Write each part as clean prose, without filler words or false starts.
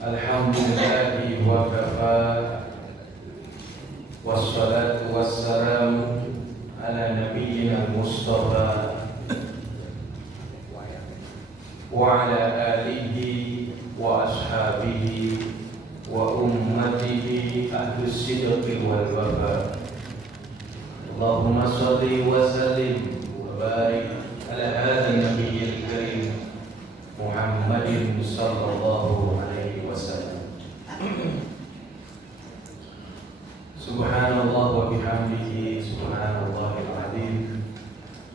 Alhamdulillahi wa kafa. Wassalatu wassalamu ala nabiyyina Mustafa wa ala alihi wa ashabihi wa ummatihi ahlus sidqi wal wafa. Allahumma shalli wa sallim wa barik ala hadha nabiyyil karim Muhammadin sallallahu alaihi wasallam. Subhanallah wa bihamdihi, subhanallahil azim,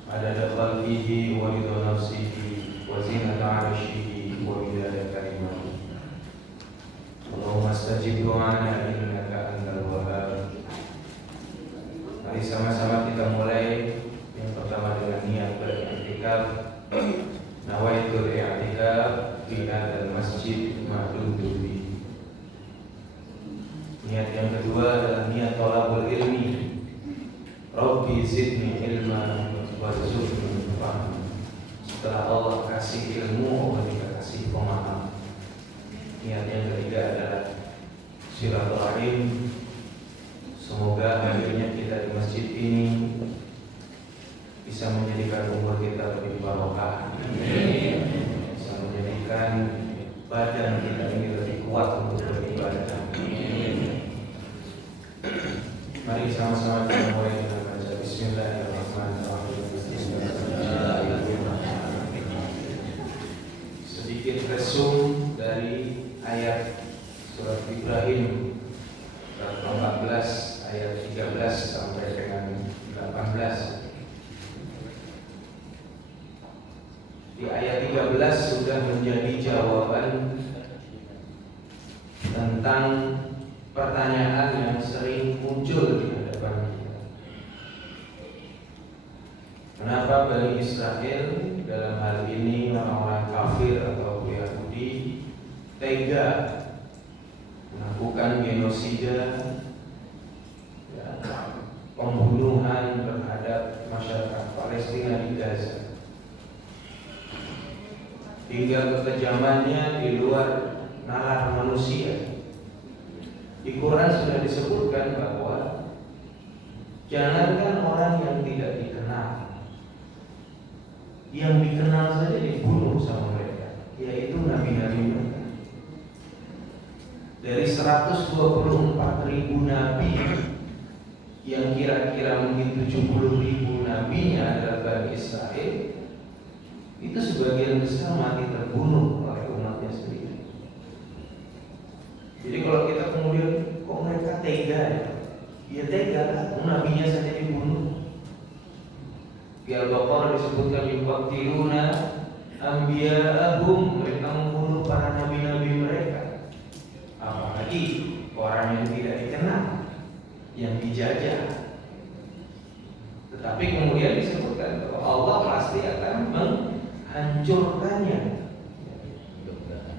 adada khalqihi wa ridha nafsihi wa zinata arshihi wa midada kalimatihi. Allahumma astajib du'ana innaka antal wahhab. Mari sama-sama kita mulai yang pertama dengan niat beriktikaf. Nawaitul i'tikaf fi hadzal masjid ma'dudun bi. Niat yang kedua adalah niat thalabul ilmi. Rabbi zidni ilma warzuqni fahma. Setelah Allah kasih ilmu, Allah juga kasih pemahaman. Niat yang ketiga adalah silaturahim. Semoga hadirnya kita di masjid ini bisa menjadikan umur kita lebih barokah, bisa menjadikan badan kita ini lebih kuat untuk beribadah. Mari sama-sama kita mulai dengan baca Bismillahirrahmanirrahim. Sedikit resum dari ayat surat Ibrahim surat 14 ayat 13 sampai dengan 18. Di ayat 13 sudah menjadi jawaban tentang pertanyaan yang sering muncul di hadapan kita. Kenapa Bani Israel, dalam hal ini orang-orang kafir atau Yahudi, tega melakukan genosida, pembunuhan terhadap masyarakat Palestina di Gaza, hingga kekejamannya di luar nalar manusia. Di Quran sudah disebutkan bahwa jangankan orang yang tidak dikenal, yang dikenal saja dibunuh sama mereka, yaitu nabi-nabi mereka. Dari 124.000 nabi yang kira-kira mungkin 70.000 nabinya adalah Bani Israel, itu sebagian besar mati terbunuh oleh umatnya sendiri. Jadi kalau kita kemudian kok mereka tega ya tega lah, nabinya saja dibunuh. Di Al-Baqarah disebutkan yuqatiluna anbiya'ahum, mereka membunuh para nabi-nabi mereka. Apalagi orang yang tidak dikenal, yang dijajah. Tetapi kemudian disebutkan bahwa Allah pasti akan menghancurkannya.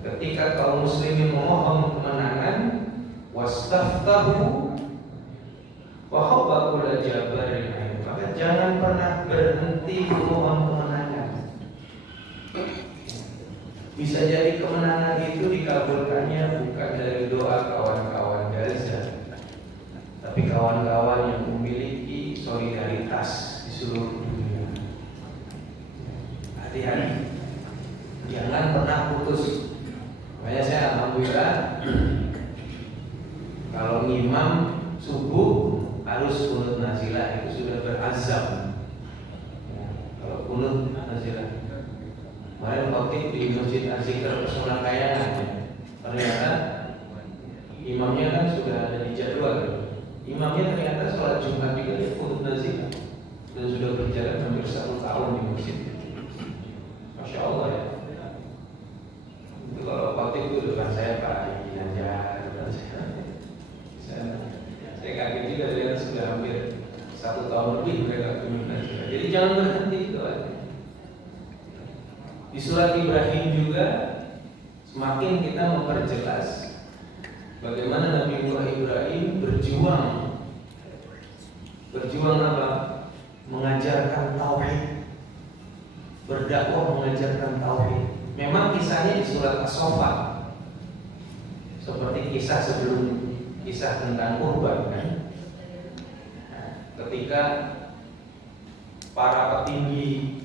Ketika kaum muslimin memohon kemenangan, wastaftahu wa khaba kullu jabarin, maka jangan pernah berhenti memohon kemenangan. Bisa jadi kemenangan itu dikabulkannya bukan dari doa kawan-kawan Gaza, tapi kawan-kawan yang memiliki solidaritas di seluruh dunia. Hati-hati, jangan pernah putus. Makanya saya alhamdulillah kalau imam subuh harus kunut nazilah, itu sudah berazam. Kalau kunut nazilah, kemarin khotib di Masjid Az-Zikr Pesona Kayangan, ternyata imamnya kan sudah ada di jadwal. Imamnya ternyata sholat Jumat juga dia kunut nazilah dan sudah berjalan hampir 1 tahun di masjid. Masya Allah ya. Itu kalau khotib itu depan saya Pak Haji Najjar, depan saya kaget juga, ternyata sudah hampir 1 tahun lebih mereka kunut nazilah. Jadi jangan berhenti itu aja. Di surat Ibrahim juga semakin kita memperjelas bagaimana Nabi Ibrahim berjuang apa? Mengajarkan tauhid, berdakwah mengajarkan tauhid. Memang kisahnya di surat As-Saffat. seperti kisah sebelum kisah tentang Urban kan. Nah, ketika para petinggi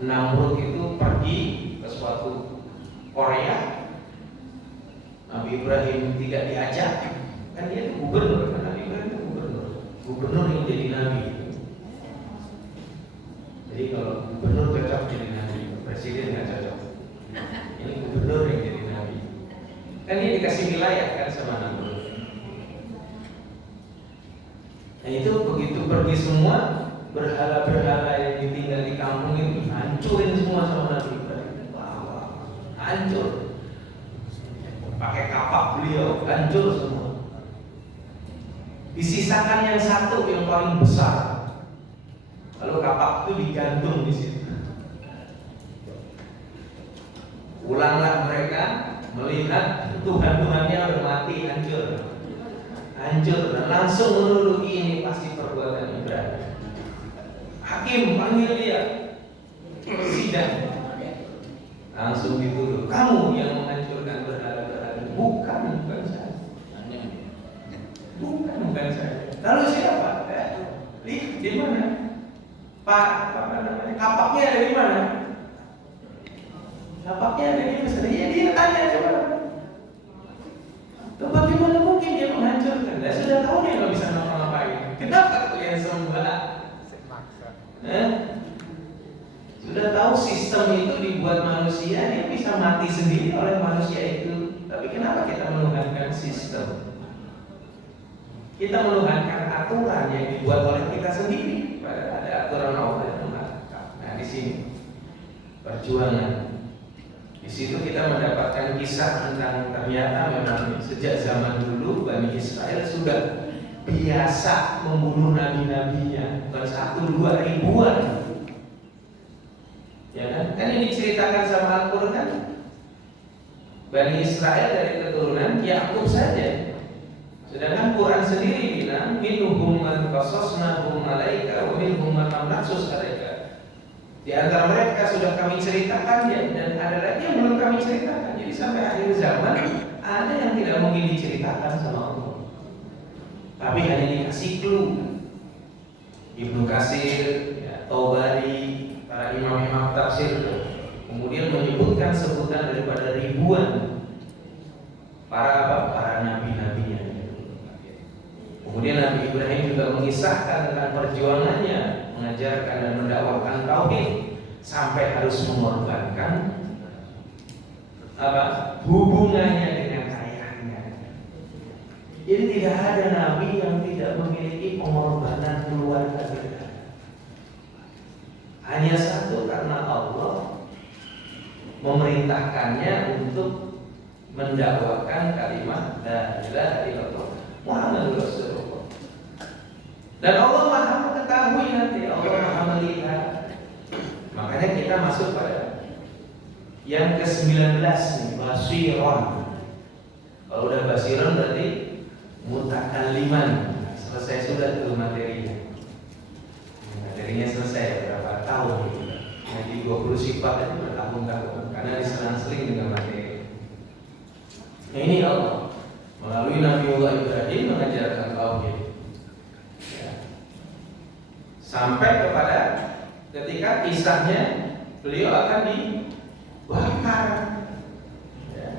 Namrud itu pergi ke suatu Korea, Nabi Ibrahim tidak diajak, kan dia itu gubernur, kan Nabi Ibrahim itu gubernur yang jadi nabi. Jadi kalau gubernur cocok jadi nabi, presiden nggak cocok. Ini gubernur yang jadi nabi. Kan dia dikasih wilayah kan sama Namrud. Nah itu begitu pergi semua, berhala-berhala yang ditinggal di kampung itu hancurin semua sama Nabi Ibrahim. Wah, hancur. Pakai kapak beliau, hancur semua. Disisakan yang satu yang paling besar. Lalu kapak itu digantung di situ. Ulanglah mereka melihat Tuhan-Tuhannya udah mati, hancur, dan langsung menuduh ini pasti perbuatan Ibrahim. Hakim panggil dia, sidang, langsung dituduh, kamu yang menghancurkan berhala-berhala. Bukan saya. Bukan saya. Lalu siapa? Di mana? Kapaknya ada di mana? Kapaknya ada di mana? Dia tanya coba. Bagaimana mungkin dia menghancurkan? Dia sudah tahu dia nggak bisa ngapa-ngapain. Kenapa kalian sembah? Sudah tahu sistem itu dibuat manusia, dia bisa mati sendiri oleh manusia itu. Tapi kenapa kita menuhankan sistem? Kita menuhankan aturan yang dibuat oleh kita sendiri. Padahal ada aturan Allah yang mengatakan. Nah di sini perjuangan. Di situ kita mendapatkan kisah tentang ternyata memang sejak zaman dulu Bani Israel sudah biasa membunuh nabi-nabinya, bukan 1, 2 ribuan. Ya kan? Kan ini diceritakan sama Al-Quran. Bani Israel dari keturunan Yakub saja. Sedangkan Quran sendiri bilang minhum man qasasnahum 'alaika wa minhum man lam naqsus 'alaika. Di antara mereka sudah kami ceritakan ya, dan ada lagi yang belum kami ceritakan. Jadi sampai akhir zaman ada yang tidak mungkin diceritakan sama Allah. Tapi hanya dikasih clue. Ibnu Katsir, ya, Tabari, para imam-imam tafsir kemudian menyebutkan sebutan daripada ribuan para nabi-nabinya. Kemudian Nabi Ibrahim juga mengisahkan tentang perjuangannya mengajarkan dan mendakwakan tauhid sampai harus mengorbankan hubungannya dengan ayahnya. Jadi tidak ada nabi yang tidak memiliki pengorbanan keluarga kita. Hanya satu, karena Allah memerintahkannya untuk mendakwakan kalimat la ilaha illallah Muhammadur Rasulullah. Dan Allah Maha mengetahui nanti, Allah Maha melihat. Makanya kita masuk pada yang ke-19 nih, basiron. Kalau udah basiron berarti mutakalliman. Selesai sudah tuh materinya. Materinya selesai berapa tahun gitu. Jadi 20 sifat itu bertahun-tahun karena diselang-seling dengan materi. Nah ini Allah melalui Nabiullah Ibrahim mengajarkan tauhid. Sampai kepada ketika kisahnya beliau akan dibakar, ya.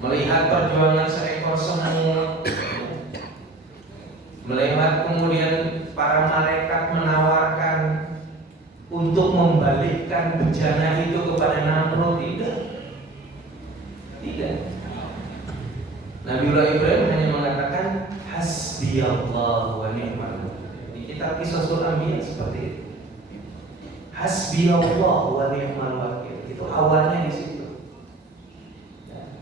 Melihat perjuangan seekor semut, melihat kemudian para malaikat menawarkan untuk membalikkan bejana itu kepada Namrud. Tidak. Nabiullah Ibrahim hanya mengatakan hasbiyallah wa ni'mal wakil. Kitab Qisasul Anbiya seperti itu. Hasbiyallah wa ni'mal wakil. Itu awalnya di situ. Ya.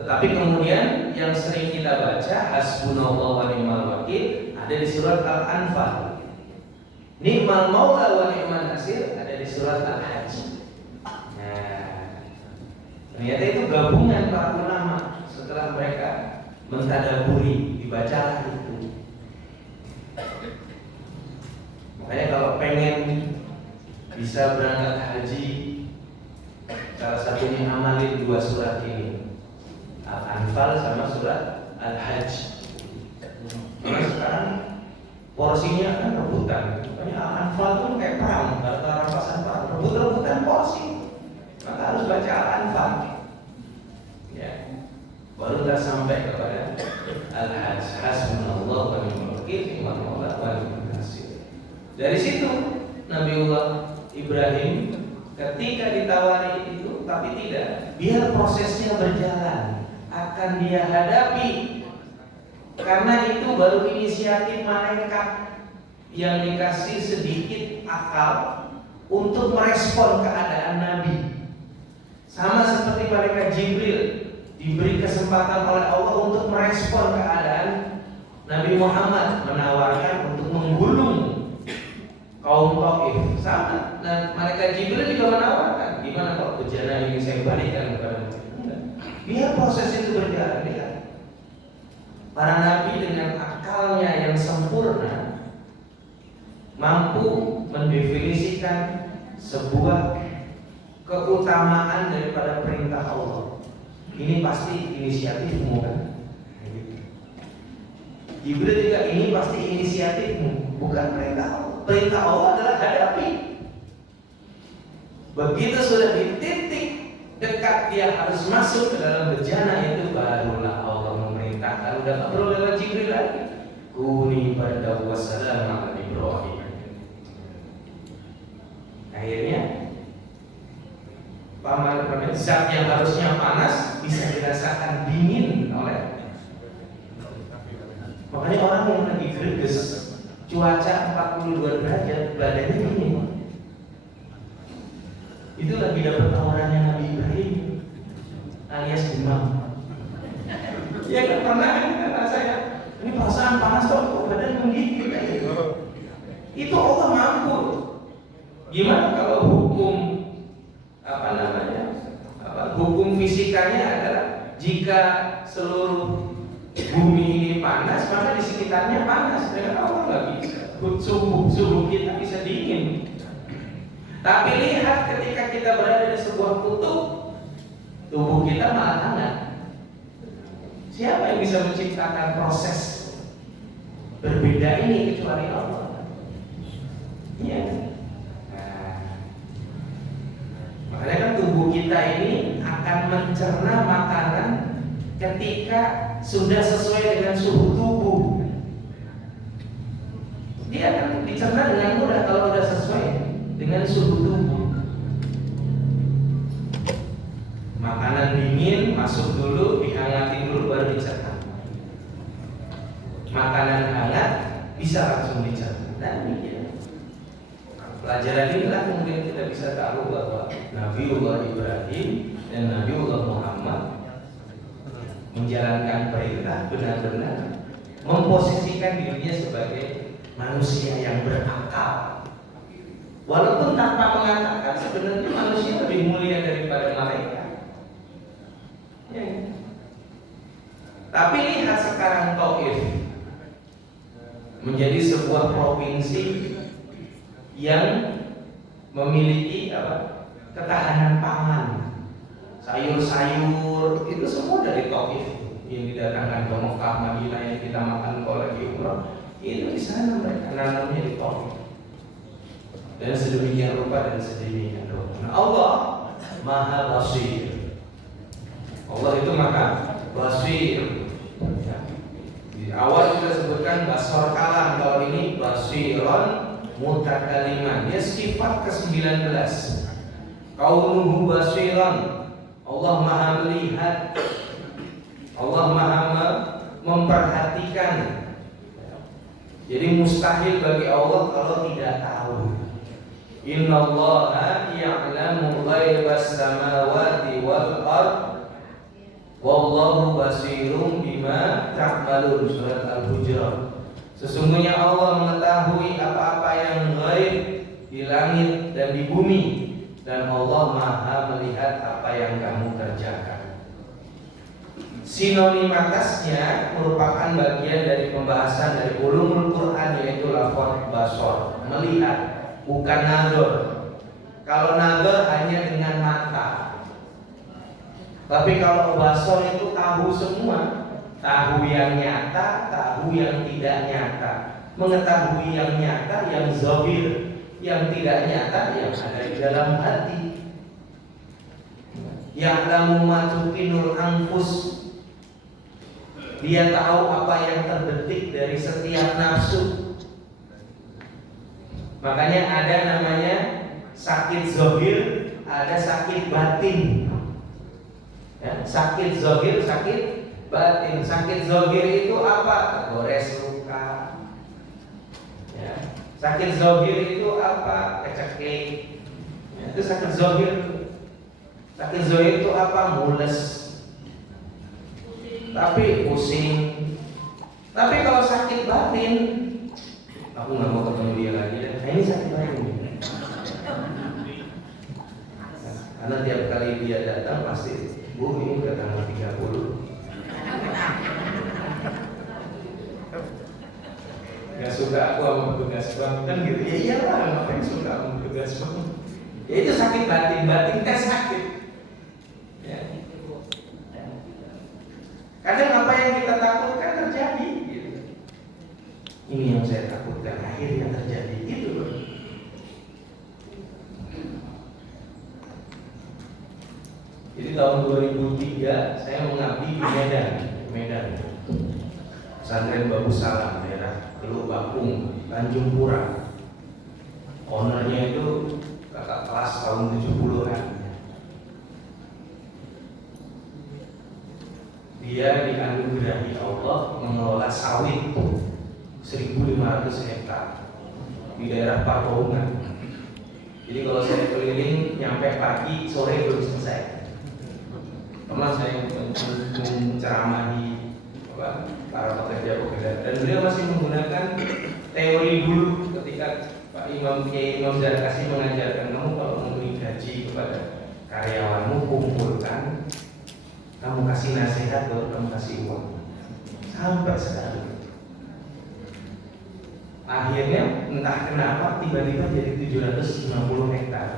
Tetapi kemudian yang sering kita baca hasbunallah wa ni'mal wakil ada di surat Al-Anfal. Ni'mal maula wa ni'mal nasir ada di surat Al-Hajj. Nah, ternyata itu gabungan para ulama setelah mereka mentadaburi, dibacalah itu. Makanya kalau pengen bisa berangkat haji, salah satunya amalin 2 surat ini. Al-Anfal sama surat Al-Hajj. Karena sekarang porsinya kan rebutan. Makanya Al-Anfal itu kayak perang, kalau rampasan perang, rebut-rebutan porsi. Maka harus baca Al-Anfal. Ya. Baru kita sampai kepada Al-Hajj. Hasbunallah wa ni'mal wakil, ni'mal maula wa ni'mal nasir. Dari situ Nabiullah Ibrahim ketika ditawari itu, tapi tidak, biar prosesnya berjalan, akan dia hadapi. Karena itu baru inisiatif malaikat yang dikasih sedikit akal untuk merespon keadaan Nabi. Sama seperti malaikat Jibril diberi kesempatan oleh Allah untuk merespon keadaan Nabi Muhammad, menawarkan untuk menggulung kaum Taif. Sama, dan malaikat Jibril juga menawarkan, gimana kalau bejana ini saya balikkan kepada Muhammad. Biar proses itu berjalan. Lihat, para nabi dengan akalnya yang sempurna mampu mendefinisikan sebuah keutamaan daripada perintah Allah. Ini pasti inisiatifmu kan? Jibril juga, ini pasti inisiatifmu, bukan perintah Allah. Perintah Allah adalah hadapi. Begitu sudah di titik dekat dia harus masuk ke dalam bejana itu, barulah Allah memerintahkan. Udah tak perlu lewat Jibril lagi. Kuni pada wassalam ala Ibrahim. Akhirnya paman zat yang harusnya panas bisa dirasakan dingin oleh. Makanya orang yang lagi greges, cuaca 42 derajat, badannya dingin. Itu lagi dapat tawarannya Nabi Ibrahim alias demam. Ya kan pernah kan rasanya, ini perasaan panas kok badan menggigit. Itu Allah mampu. Gimana kalau hukum hukum fisikanya adalah jika seluruh bumi ini panas, maka di sekitarnya panas. Dengan Allah nggak bisa. Suhu kita bisa dingin. Tapi lihat, ketika kita berada di sebuah kutub, tubuh kita malah hangat. Siapa yang bisa menciptakan proses berbeda ini kecuali Allah? Iya. Makanya kan tubuh kita ini akan mencerna makanan ketika sudah sesuai dengan suhu tubuh. Dia akan dicerna dengan mudah kalau sudah sesuai dengan suhu tubuh. Makanan dingin masuk dulu, dihangatin dulu baru dicerna. Makanan hangat bisa langsung dicerna. Dan pelajaran inilah kemudian kita bisa tahu bahwa Nabiullah Ibrahim dan Nabiullah Muhammad menjalankan perintah benar-benar memposisikan dirinya sebagai manusia yang berakal. Walaupun tanpa mengatakan sebenarnya manusia lebih mulia daripada malaikat. Ya. Tapi lihat sekarang Taif menjadi sebuah provinsi yang memiliki ketahanan pangan, sayur-sayur itu semua dari Taif yang didatangkan ke Mekah, Madinah yang kita makan kalau lagi umrah itu di sana mereka nanamnya di Taif. Dan sedemikian rupa dan sedemikian rupa. Nah, Allah Maha Basir. Allah itu Maha Basir. Ya. Di awal kita sebutkan basar kalam, kalau ini basiron mutakaliman. Dia sifat ke-19. Kaunuhu basiran. Allah Maha melihat. Allah Maha memperhatikan. Jadi mustahil bagi Allah kalau tidak tahu. Innallaha ya'lamu ghaibas samawati wal ard wallahu basirum bima ta'malun. Surat Al-Hujurat. Sesungguhnya Allah mengetahui apa-apa yang gaib di langit dan di bumi, dan Allah Maha melihat apa yang kamu kerjakan. Sinonim atasnya merupakan bagian dari pembahasan dari ulumul Quran, yaitu lafaz basar, melihat, bukan nazar. Kalau nazar hanya dengan mata. Tapi kalau bakso itu tahu semua, tahu yang nyata, tahu yang tidak nyata. Mengetahui yang nyata, yang zahir, yang tidak nyata, yang ada di dalam hati. Ya'lamu ma tuqinul anfus. Dia tahu apa yang terbetik dari setiap nafsu. Makanya ada namanya sakit zahir, ada sakit batin. Ya, sakit zahir, sakit batin. Sakit zahir itu apa? Gores luka. Ya. Sakit zahir itu apa? Keceklik. Ya, itu sakit zahir. Sakit zahir itu apa? Mules. Tapi pusing. Tapi kalau sakit batin, aku nggak mau ketemu dia lagi. Nah, ini sakit batin. Karena tiap kali dia datang pasti, Bu, ini udah tanggal 30. Gak suka aku sama petugas bank kan gitu. Ya iyalah, ngapain suka sama petugas bank. Ya itu sakit batin, batin kan sakit. Ya. Kadang apa yang kita takutkan terjadi gitu. Ini yang saya takutkan akhirnya terjadi gitu loh. Jadi tahun 2003 saya mengabdi di Medan. Pesantren Babu Salam, daerah Teluk Bakung, Tanjung Pura. Ownernya itu kakak kelas tahun 70-an. Dia dianugerahi Allah mengelola sawit 1.500 hektar di daerah Pakuungan. Jadi kalau saya keliling nyampe pagi, sore belum selesai. Pernah saya menceramahi para pekerja, dan beliau masih menggunakan teori dulu ketika Pak Imam Kiai Imam Zarkasi mengajarkan, kamu kalau memberi gaji kepada karyawanmu, kumpulkan, kamu kasih nasihat, baru kamu kasih uang. Sampai sekarang. Akhirnya entah kenapa tiba-tiba jadi 750 hektar.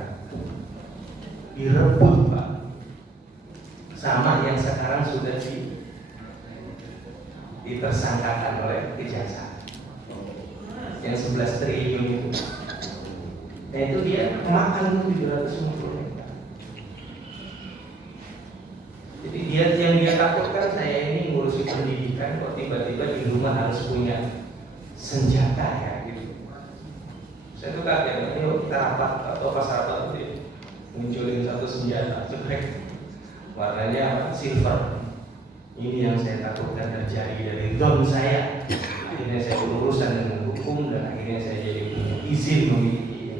Direbut, Pak. Sama yang sekarang sudah ditersangkakan oleh kejaksaan. Yang 11 triliun itu. Dan itu dia makan 750 hektar. Jadi yang dia takutkan, saya ini ngurusi pendidikan, kok tiba-tiba di rumah harus punya senjata ya gitu. Saya tuh kaget, yuk kita rapat atau pas rapat itu munculin satu senjata, cekrek. Warnanya silver. Ini yang saya takutkan terjadi dari dom saya. Akhirnya saya berurusan dengan hukum dan akhirnya saya jadi punya izin memiliki ini.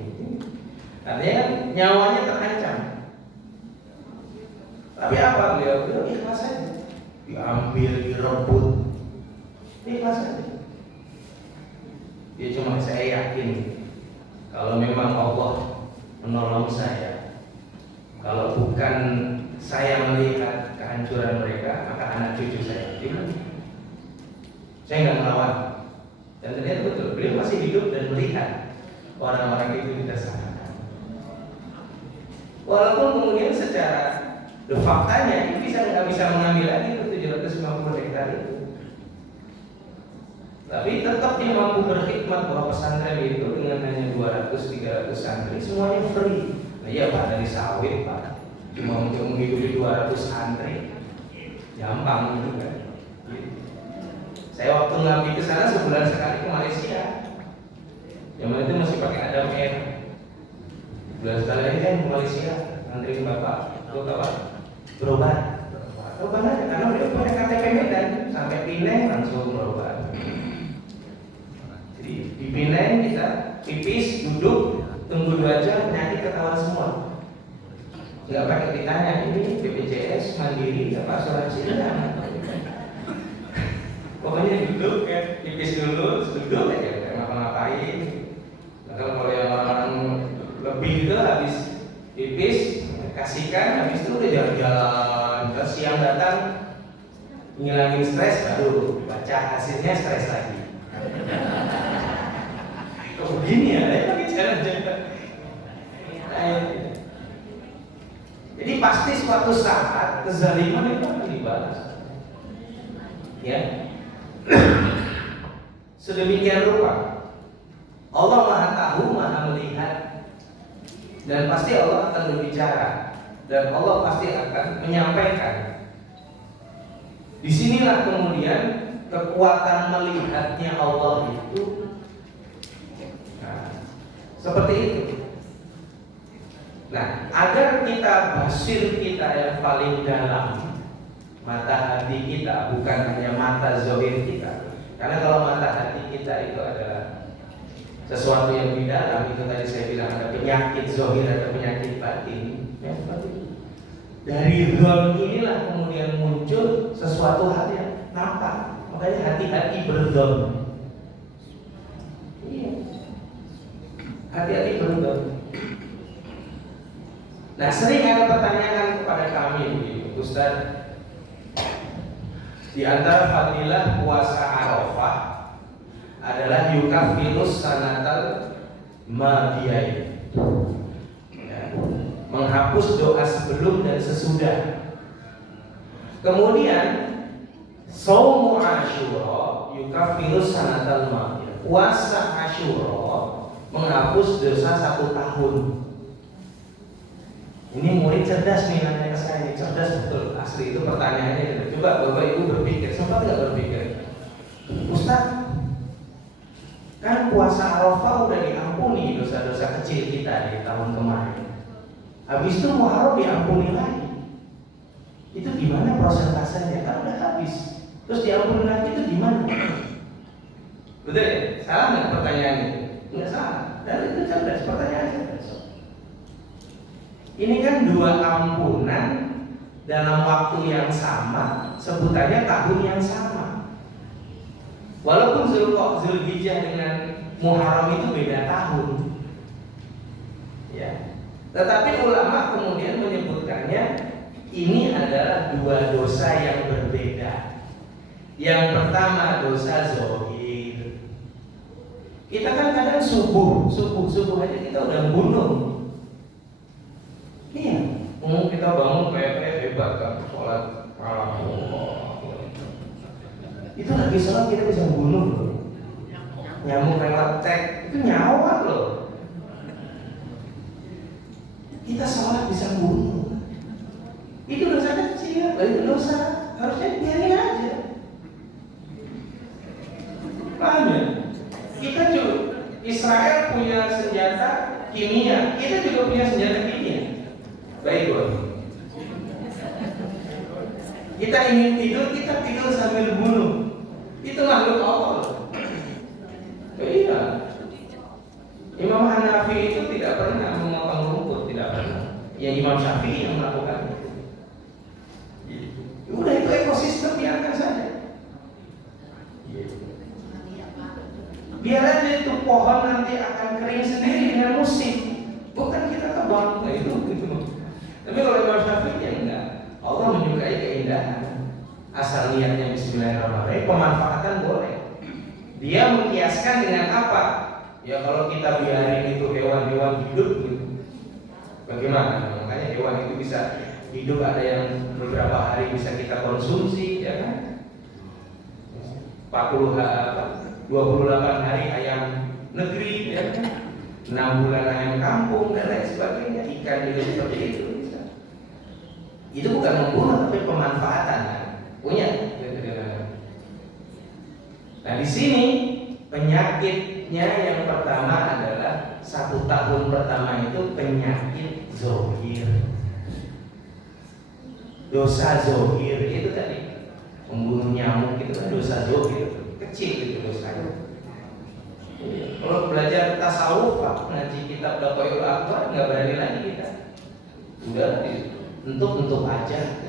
Artinya nyawanya terancam. Tapi apa beliau ikhlas saja. Diambil, direbut, ikhlas saja. Ya cuma saya yakin kalau memang Allah menolong saya, kalau bukan saya melihat kehancuran mereka, maka anak cucu saya gimana? Saya nggak melawan. Dan ternyata betul, beliau masih hidup dan melihat orang-orang itu ditersangkakan. Walaupun kemudian secara faktanya nggak bisa mengambil lagi 750 hektar itu. Tapi tetap dia mampu berkhidmat bahwa pesantren itu dengan hanya 200-300 santri semuanya free. Nah iya Pak, dari sawit Pak, cuma untuk menghidupi 200 santri gampang gitu kan. Saya waktu ngabdi ke sana sebulan sekali ke Malaysia. Zaman itu masih pakai Adam Air. Sebulan sekali ini kan ke Malaysia, nganterin bapak, itu kawan berobat aja karena beliau punya KTP Medan, sampai Pineng langsung berobat. Jadi di Pineng kita pipis, duduk, tunggu 2 jam, penyakit ketahuan semua. Nggak pakai ditanya ini BPJS, Mandiri, apa asuransi, enggak. Pokoknya duduk, pipis dulu, duduk aja, kayak ngapa-ngapain. Kalau yang orang lebih itu habis pipis, kasihkan, habis itu udah jalan-jalan. Terus siang datang, ngilangin stres, baru baca hasilnya stres lagi. Kok begini ya? Pakai jalan-jalan. Jadi pasti suatu saat kezaliman itu akan dibalas. Ya. Sedemikian rupa Allah Maha tahu, Maha melihat, dan pasti Allah akan berbicara, dan Allah pasti akan menyampaikan. Disinilah kemudian kekuatan melihatnya Allah itu. Nah, seperti itu. Nah, agar kita basir kita yang paling dalam, mata hati kita, bukan hanya mata zahir kita. Karena kalau mata hati kita itu adalah sesuatu yang di dalam, itu tadi saya bilang ada penyakit zahir, ada penyakit batin. Ya, seperti itu. Dari dzon inilah kemudian muncul sesuatu hal yang nampak. Makanya hati-hati berdzon. Iya. Hati-hati berdzon. Nah, sering ada pertanyaan kepada kami, Ustaz, di antara fadilah puasa Arafah adalah yukafirus sanatal madiyah, ya, menghapus doa sebelum dan sesudah. Kemudian Shaumu Asyura yukafirus sanatal madiyah, puasa Asyura menghapus dosa 1 tahun. Ini murid cerdas nih nanya ke saya, cerdas betul, asli itu pertanyaannya. Coba Bapak Ibu berpikir, sempat nggak berpikir? Ustaz, kan puasa Arafah udah diampuni dosa-dosa kecil kita di tahun kemarin. Habis itu Muharram diampuni lagi. Itu gimana prosentasenya? Kan udah habis. Terus diampuni lagi itu gimana? Betul ya? Salah nggak pertanyaannya? Nggak salah. Dan itu cerdas, pertanyaan cerdas. Ini kan 2 ampunan dalam waktu yang sama, sebutannya tahun yang sama. Walaupun Zulhijjah dengan Muharram itu beda tahun, ya. Tetapi ulama kemudian menyebutkannya ini adalah 2 dosa yang berbeda. Yang pertama dosa zahir. Kita kan kadang subuh aja kita udah bunuh. Iya, kita bangun kayak hebat kan, sholat malam. Itu lagi sholat kita bisa bunuh loh. Nyamuk lewat cek, itu nyawa loh. Kita sholat bisa bunuh. Itu dosa kecil, itu dosa harusnya biarin aja. Paham ya? Kita juga Israel punya senjata kimia, kita juga punya senjata kimia. Baik, Bos. Kita ingin tidur, kita tidur sambil bunuh. Itu makhluk Allah. Iya. Imam Hanafi itu tidak pernah memotong rumput, tidak pernah. Ya Imam Syafi'i yang melakukan itu. Udah itu ekosistem biarkan saja. Biar aja itu pohon nanti akan kering sendiri dengan musim. Bukan kita tebang itu gitu. Tapi kalau Imam Syafi'i ya enggak. Allah menyukai keindahan. Asal niatnya bismillahirrahmanirrahim, pemanfaatan boleh. Dia mengkiaskan dengan apa? Ya kalau kita biarin itu hewan-hewan hidup gitu. Bagaimana? Makanya hewan itu bisa hidup, ada yang beberapa hari bisa kita konsumsi, ya kan? 28 hari ayam negeri, ya kan? 6 bulan ayam kampung dan lain sebagainya. Ikan juga seperti itu. Itu bukan membunuh tapi pemanfaatan kan? Punya. Nah di sini penyakitnya yang pertama adalah 1 tahun pertama itu penyakit zahir, dosa zahir itu tadi membunuh nyamuk itu kan dosa zahir, kecil itu dosanya. Kalau belajar tasawuf, ngaji kitab Baqaul Akbar nggak berani lagi kita. Udah untuk aja.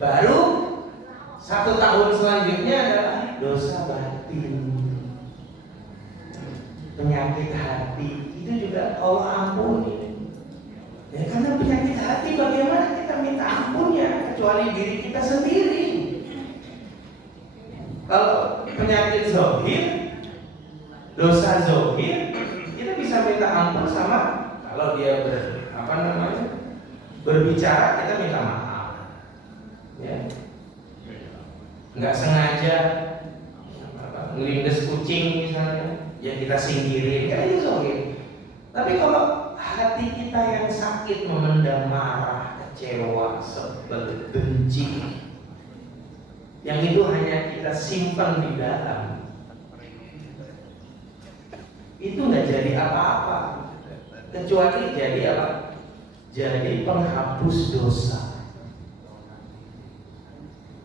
Baru 1 tahun selanjutnya adalah dosa batin, penyakit hati. Itu juga Allah ampuni. Ya karena penyakit hati bagaimana kita minta ampunnya kecuali diri kita sendiri. Kalau penyakit zahir, dosa zahir, kita bisa minta ampun sama kalau dia berbicara kita minta maaf, ya, nggak sengaja ngelindes kucing misalnya, ya kita singkirin, kan itu oke. Tapi kalau hati kita yang sakit memendam marah, kecewa, sebel, benci, yang itu hanya kita simpan di dalam, itu nggak jadi apa-apa, kecuali jadi apa? Jadi penghapus dosa.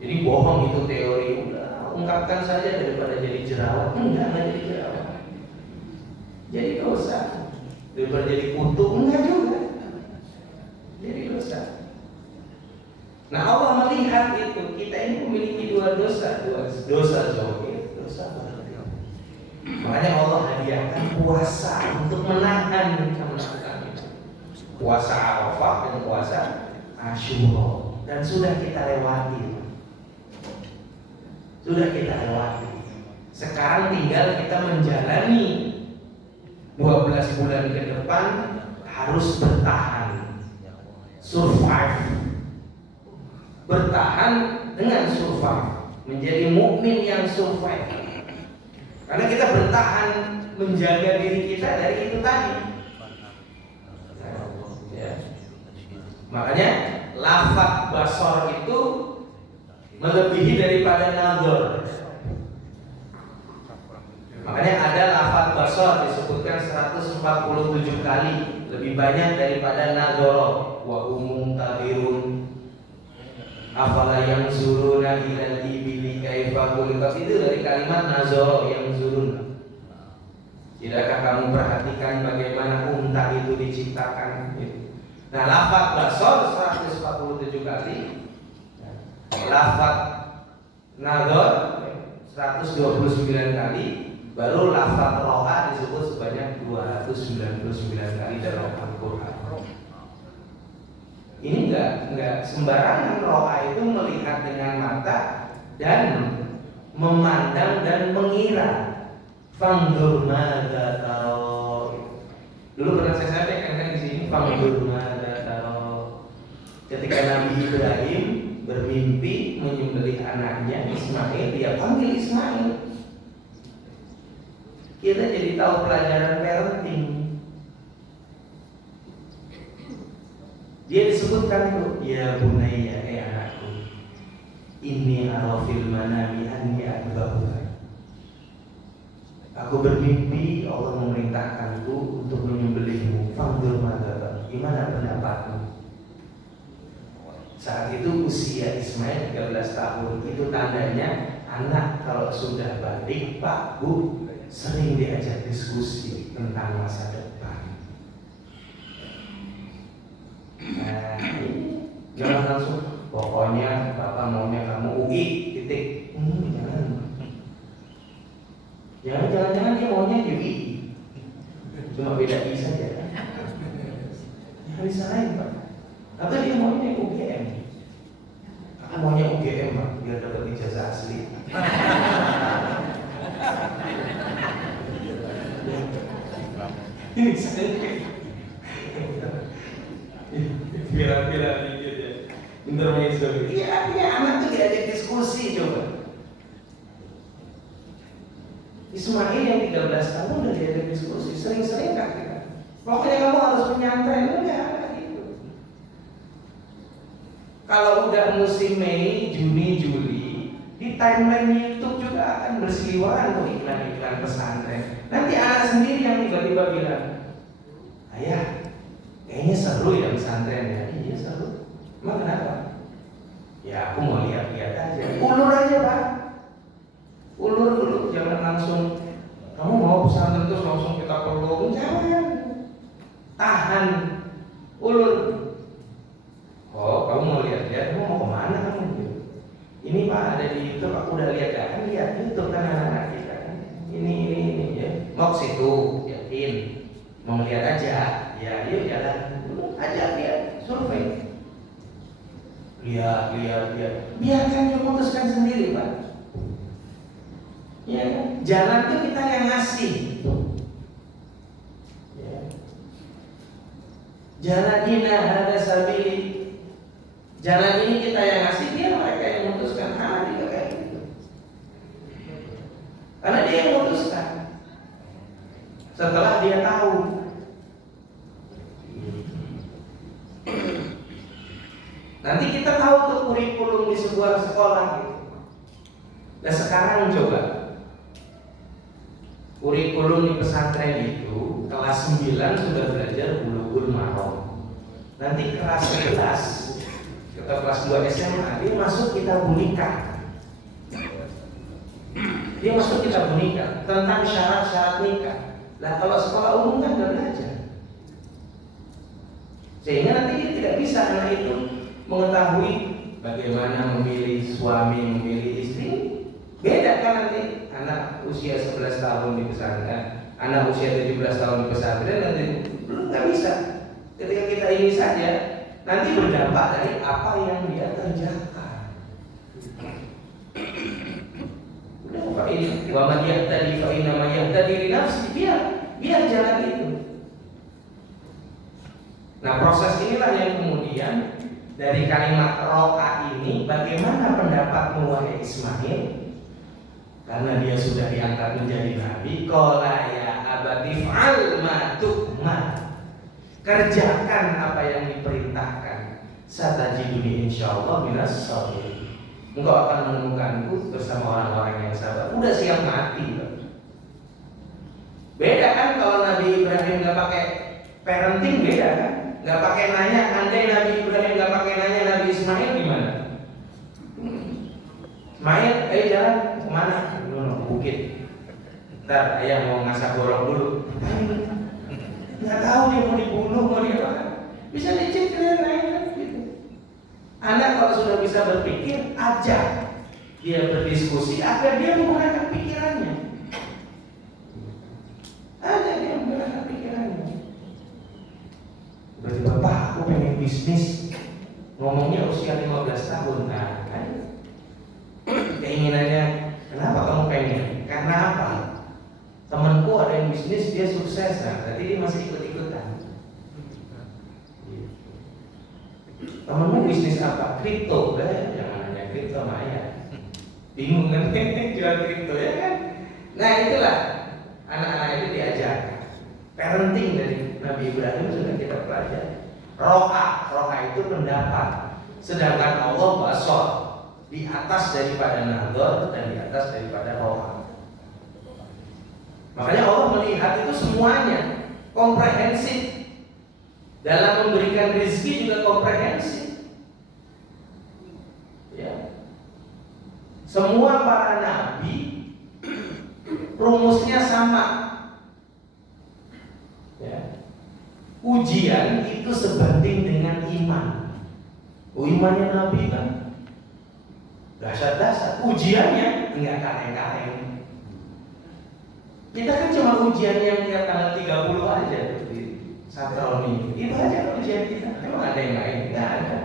Jadi bohong itu teori, udah ungkapkan saja daripada jadi jerawat. Enggak jadi jerawat, jadi dosa. Daripada jadi kutu, enggak juga, jadi dosa. Nah Allah melihat itu, kita ini memiliki dua dosa zohir, dosa batin. Makanya Allah hadiahkan puasa untuk menahan kita melakukan itu. Puasa Arafah dan puasa Asyura, dan sudah kita lewati. Sekarang tinggal kita menjalani 12 bulan ke depan, harus bertahan, survive, bertahan dengan survive, menjadi mukmin yang survive. Karena kita bertahan menjaga diri kita dari itu tadi. Ya. Makanya lafaz basor itu melebihi daripada nazar. Makanya ada lafaz basor disebutkan 147 kali, lebih banyak daripada nazar. Wa umum tabirun afala yang zuruna ilal ibili kaifa khuliqat, itu dari kalimat nazar yang zurun. Tidakkah kamu perhatikan bagaimana unta itu diciptakan? Nah, lafaz basor 147 kali, lafaz nazar 129 kali, baru lafaz roha disebut sebanyak 299 kali dalam Al-Quran. Ini enggak sembarangan. Roha itu melihat dengan mata dan memandang dan mengira. Fangdur madza taro. Dulu pernah saya sampaikan kan di sini, fangdur madza taro. Ketika Nabi Ibrahim bermimpi menyembelih anaknya Ismail, dia panggil Ismail. Kita jadi tahu pelajaran parenting. Dia disebutkan tuh, ya bunayya, anakku, inni ara fil manami anni adbahuka. Aku bermimpi Allah memerintahkanku untuk menyembelihmu. Fangdur madza, gimana pendapatmu? Saat itu usia Ismail 13 tahun. Itu tandanya anak kalau sudah balik, Pak, Bu, sering diajak diskusi tentang masa depan. Nah, jangan langsung pokoknya Bapak maunya kamu UI, titik. Jangan dia maunya UI, cuma beda I saja. Ya bisa lain, Pak. Atau dia maunya UGM. Aku maunya UGM, Pak, biar dapat ijazah asli. Ini saya viral dikit ya, intermezzo. Iya, artinya anak tuh diajak diskusi coba. Ismail yang 13 tahun udah diajak diskusi, sering-sering kan kita. Pokoknya kamu harus menyantren, enggak gitu. Kalau udah musim Mei, Juni, Juli, di timeline YouTube juga akan berseliweran tuh iklan-iklan pesantren. Nanti anak sendiri yang tiba-tiba bilang, ayah, kayaknya seru ya pesantren ya. Iya seru. Emang kenapa? Ya aku mau lihat-lihat aja. Ulur aja, Pak. Ulur dulu, jangan langsung kamu mau pesantren terus langsung kita peluk. Jangan. Tahan. Ulur. Oh, kamu mau lihat-lihat, kamu mau kemana kamu? Ini Pak ada di YouTube, aku udah lihat kan, lihat YouTube kan anak-anak kita kan. Ini ya. Mau ke situ, yakin. Mau lihat aja, ya yuk jalan. Ajak dia survei. Lihat. Biarkan dia memutuskan sendiri, Pak. Ya, jalan itu kita yang ngasih. Ya. Jalan ina hada sabili. Jalan ini kita yang ngasih, dia mereka yang memutuskan. Juga kayak gitu. Karena dia yang memutuskan. Setelah dia tahu. Nanti kita tahu tuh kurikulum di sebuah sekolah gitu. Nah sekarang coba kurikulum di pesantren itu kelas 9 sudah belajar bulughul maram. Nanti kelas 11 atau kelas 2 SMA dia masuk kitabun nikah. Dia masuk kitabun nikah tentang syarat-syarat nikah. Nah kalau sekolah umum kan nggak belajar, sehingga nanti dia tidak bisa anak itu mengetahui bagaimana memilih suami, memilih istri. Beda kan nanti anak usia 11 tahun di pesantren, anak usia 17 tahun di pesantren nanti belum nggak bisa. Ketika kita ini saja nanti berdampak dari apa yang dia kerjakan. Wa man yahtadi fa inna ma yahtadi li nafsi, biar jalan itu. Nah, proses inilah yang kemudian dari kalimat roka ini, bagaimana pendapatmu wahai Ismail? Karena dia sudah diangkat menjadi nabi. Qala ya abati fa'al ma tu'mar. Kerjakan apa yang diperintahkan. Satajiduni insyaallah minas shabirin. Engkau akan menemukanku bersama orang-orang yang sabar. Udah siap mati. Beda kan kalau Nabi Ibrahim nggak pakai parenting, beda kan? Nggak pakai nanya. Andai Nabi Ibrahim nggak pakai nanya Nabi Ismail gimana? Ismail, ayo jalan kemana? Bukit. Ntar ayah mau ngasah borok dulu. Nggak tahu dia mau dibunuh, mau dia apa? Bisa dicek kan gitu. Anak kalau sudah bisa berpikir, ajak dia berdiskusi agar dia menggunakan pikirannya. Ajak dia menggunakan pikirannya. Berarti bapak, aku pengen bisnis. Ngomongnya usia 15 tahun. Nah, kan? Keinginannya, kenapa kamu pengen? Karena apa? Temanku ada yang bisnis, dia sukses. Nah, berarti dia masih ikut-ikutan. Temenmu bisnis apa? Kripto. Jangan hanya kripto Maya. Bingung kan jual kripto ya kan? Nah itulah anak-anak itu diajar. Parenting dari Nabi Ibrahim sudah kita pelajari. Roha itu pendapat. Sedangkan Allah basor, di atas daripada nador dan di atas daripada roha. Makanya Allah melihat itu semuanya komprehensif. Dalam memberikan rezeki juga komprehensif. Ya. Semua para nabi rumusnya sama. Ya. Ujian itu sebanding dengan iman. Imannya nabi kan dahsyat-dahsyat. Ujiannya enggak kaleng-kaleng. Kita kan cuma ujian yang tiap tanggal 30 aja. Satroni, itu aja ujian kita. Memang ada yang lain? Tidak ada.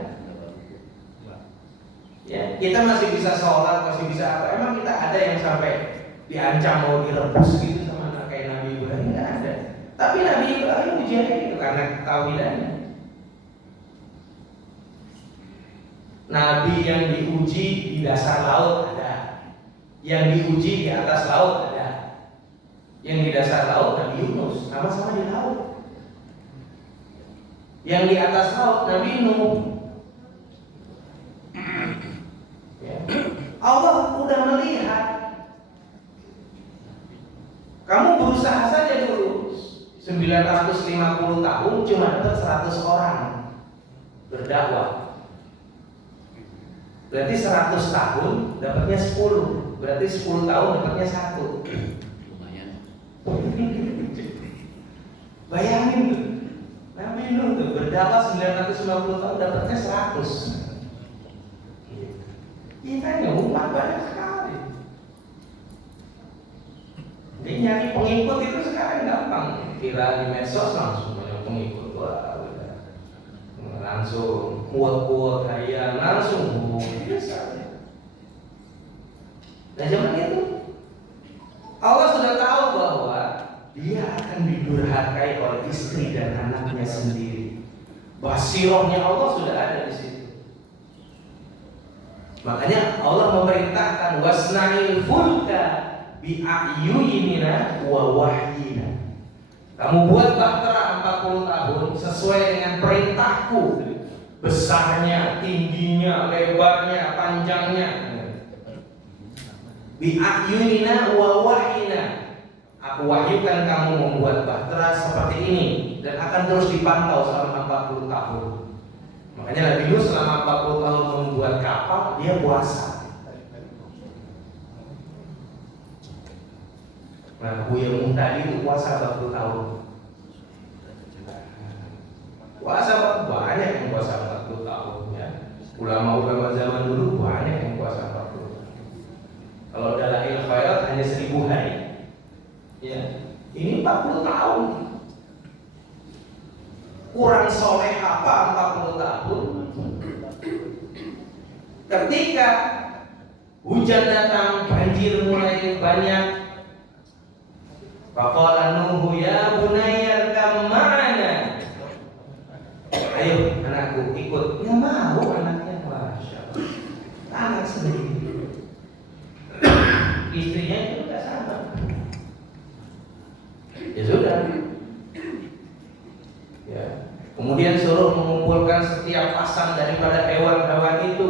Ya, kita masih bisa sholat, masih bisa apa? Emang kita ada yang sampai diancam mau direbus gitu sama anak kayak Nabi Ibrahim? Tidak ada. Tapi Nabi Ibrahim ujiannya gitu karena ketahuilannya. Nabi yang diuji di dasar laut ada, yang diuji di atas laut ada, yang di dasar laut Nabi Yunus, sama-sama di laut. Yang di atas laut Nabi Nuh. Ya. Allah udah melihat. Kamu berusaha saja dulu 950 tahun cuma dapat 100 orang berdakwah. Berarti 100 tahun dapatnya 10. Berarti 10 tahun dapatnya 1. Lumayan. Bayangin tuh. Nabi Nuh tuh berdakwah 950 tahun dapatnya 100. Kita umat banyak sekali. Jadi nyari pengikut itu sekarang gampang. Viral di medsos langsung banyak pengikut. Wah, udah. Langsung kuat-kuat kaya langsung biasa. Nah zaman itu Allah sudah tahu bahwa dia akan didurhakai oleh istri dan anaknya sendiri. Basirohnya Allah sudah ada di situ. Makanya Allah memerintahkan wasna'il fulka bi'ayunina wa wahyina. Kamu buat bahtera 40 tahun sesuai dengan perintahku. Besarnya, tingginya, lebarnya, panjangnya. Bi'ayunina wa wahyina. Aku wahyukan kamu membuat bahtera seperti ini dan akan terus dipantau selama 40 tahun. Makanya Nabi Nuh selama 40 tahun membuat kapal, dia puasa. Nah, Buya tadi itu puasa 40 tahun. Puasa banyak yang puasa 40 tahun ya. Ulama-ulama zaman dulu banyak yang puasa 40 tahun. Kalau Dalail Khairat hanya 1000 hari. Ya, ini 40 tahun. Kurang soleh apa 40 tahun? Ketika hujan datang, banjir mulai banyak. Faqala Nuh ya bunayya arkam ma'ana. Ayo anakku ikut. Nggak mau anaknya, masya Allah. Anak sendiri. Istrinya juga sama. Ya sudah. Ya. Kemudian suruh mengumpulkan setiap pasang daripada hewan-hewan itu.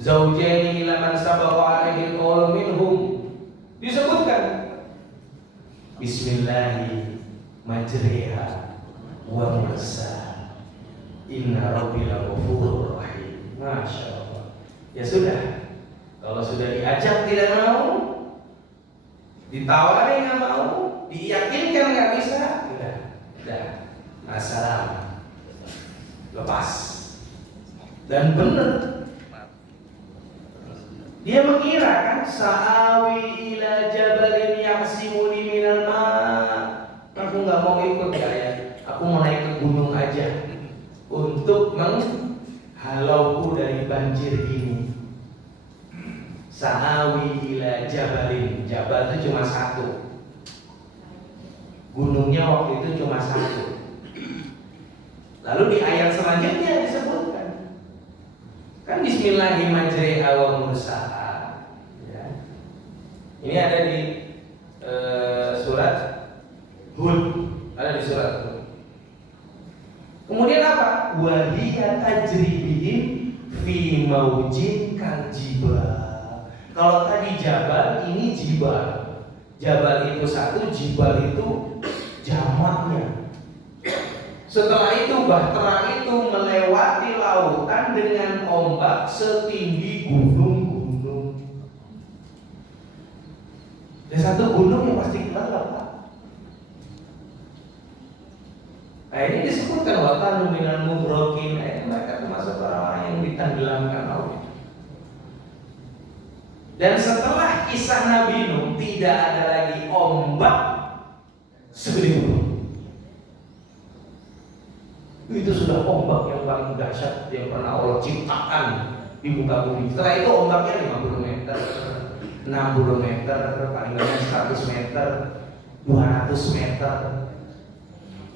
Zaujaini ila man sabaqa alaihi alqawlu minhum. Disebutkan Bismillahi majriha wa mursaha. Inna rabbi laghafurur rahim. Masya Allah. Ya sudah. Kalau sudah diajak tidak mau, ditawari nggak mau, diyakinkan nggak bisa, udah, assalam, lepas. Dan benar, dia mengira kan, sa'awi ila jabalin ya'simuni minal ma'. Aku nggak mau ikut ya, aku mau naik ke gunung aja untuk menghalauku dari banjir ini. Sa'awi ila jabalin. Jabal itu cuma satu. Gunungnya waktu itu cuma satu. Lalu di ayat selanjutnya disebutkan kan Bismillahirrahmanirrahim wa mursaha. Ya. Ini ada di surat Hud. Ada di surat Hud. Kemudian apa? Wa hiya tajri bihim fi maujin kal jibal. Kalau tadi jabal, ini jibal. Jabal itu satu, jibal itu jamaknya. Setelah itu bahtera itu melewati lautan dengan ombak setinggi gunung-gunung. Dan satu gunung yang pasti gelap, Pak. Nah ini disebutkan wakanu minal mughraqin. Mereka termasuk orang-orang yang ditenggelamkan Allah. Dan setelah kisah Nabi Nuh tidak ada lagi ombak segede gunung. Itu sudah ombak yang paling dahsyat yang pernah Allah ciptakan di muka bumi. Setelah itu ombaknya 50 meter, 60 meter, paling banyak 100 meter, 200 meter.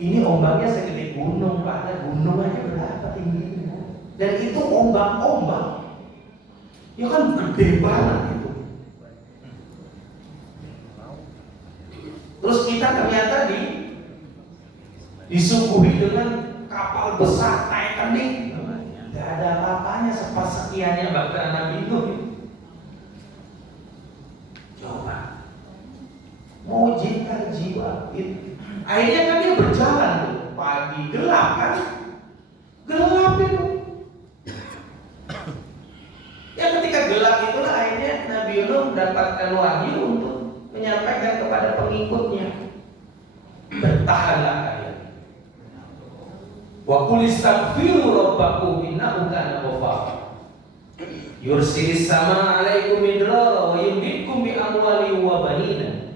Ini ombaknya segede gunung, Pak. Gunung aja berapa tingginya? Dan itu ombak-ombak. Ya kan gede banget itu. Terus kita ternyata disuguhi dengan kapal besar Titanic. Tidak ada apa-apanya sekiannya bahkan Nabi itu. Coba mau jikan jiwa itu. Akhirnya kan dia berjalan tuh. Pagi gelap kan? Gelap itu. Ya ketika gelap itulah akhirnya Nabi Nuh mendapatkan wahyu untuk menyampaikan kepada pengikutnya, bertahanlah kalian. Wa qul istaghfiru rabbakum innahu kana ghaffara. Yursilis samaa 'alaikum midrara wa yumditkum bi amwalin wa banina.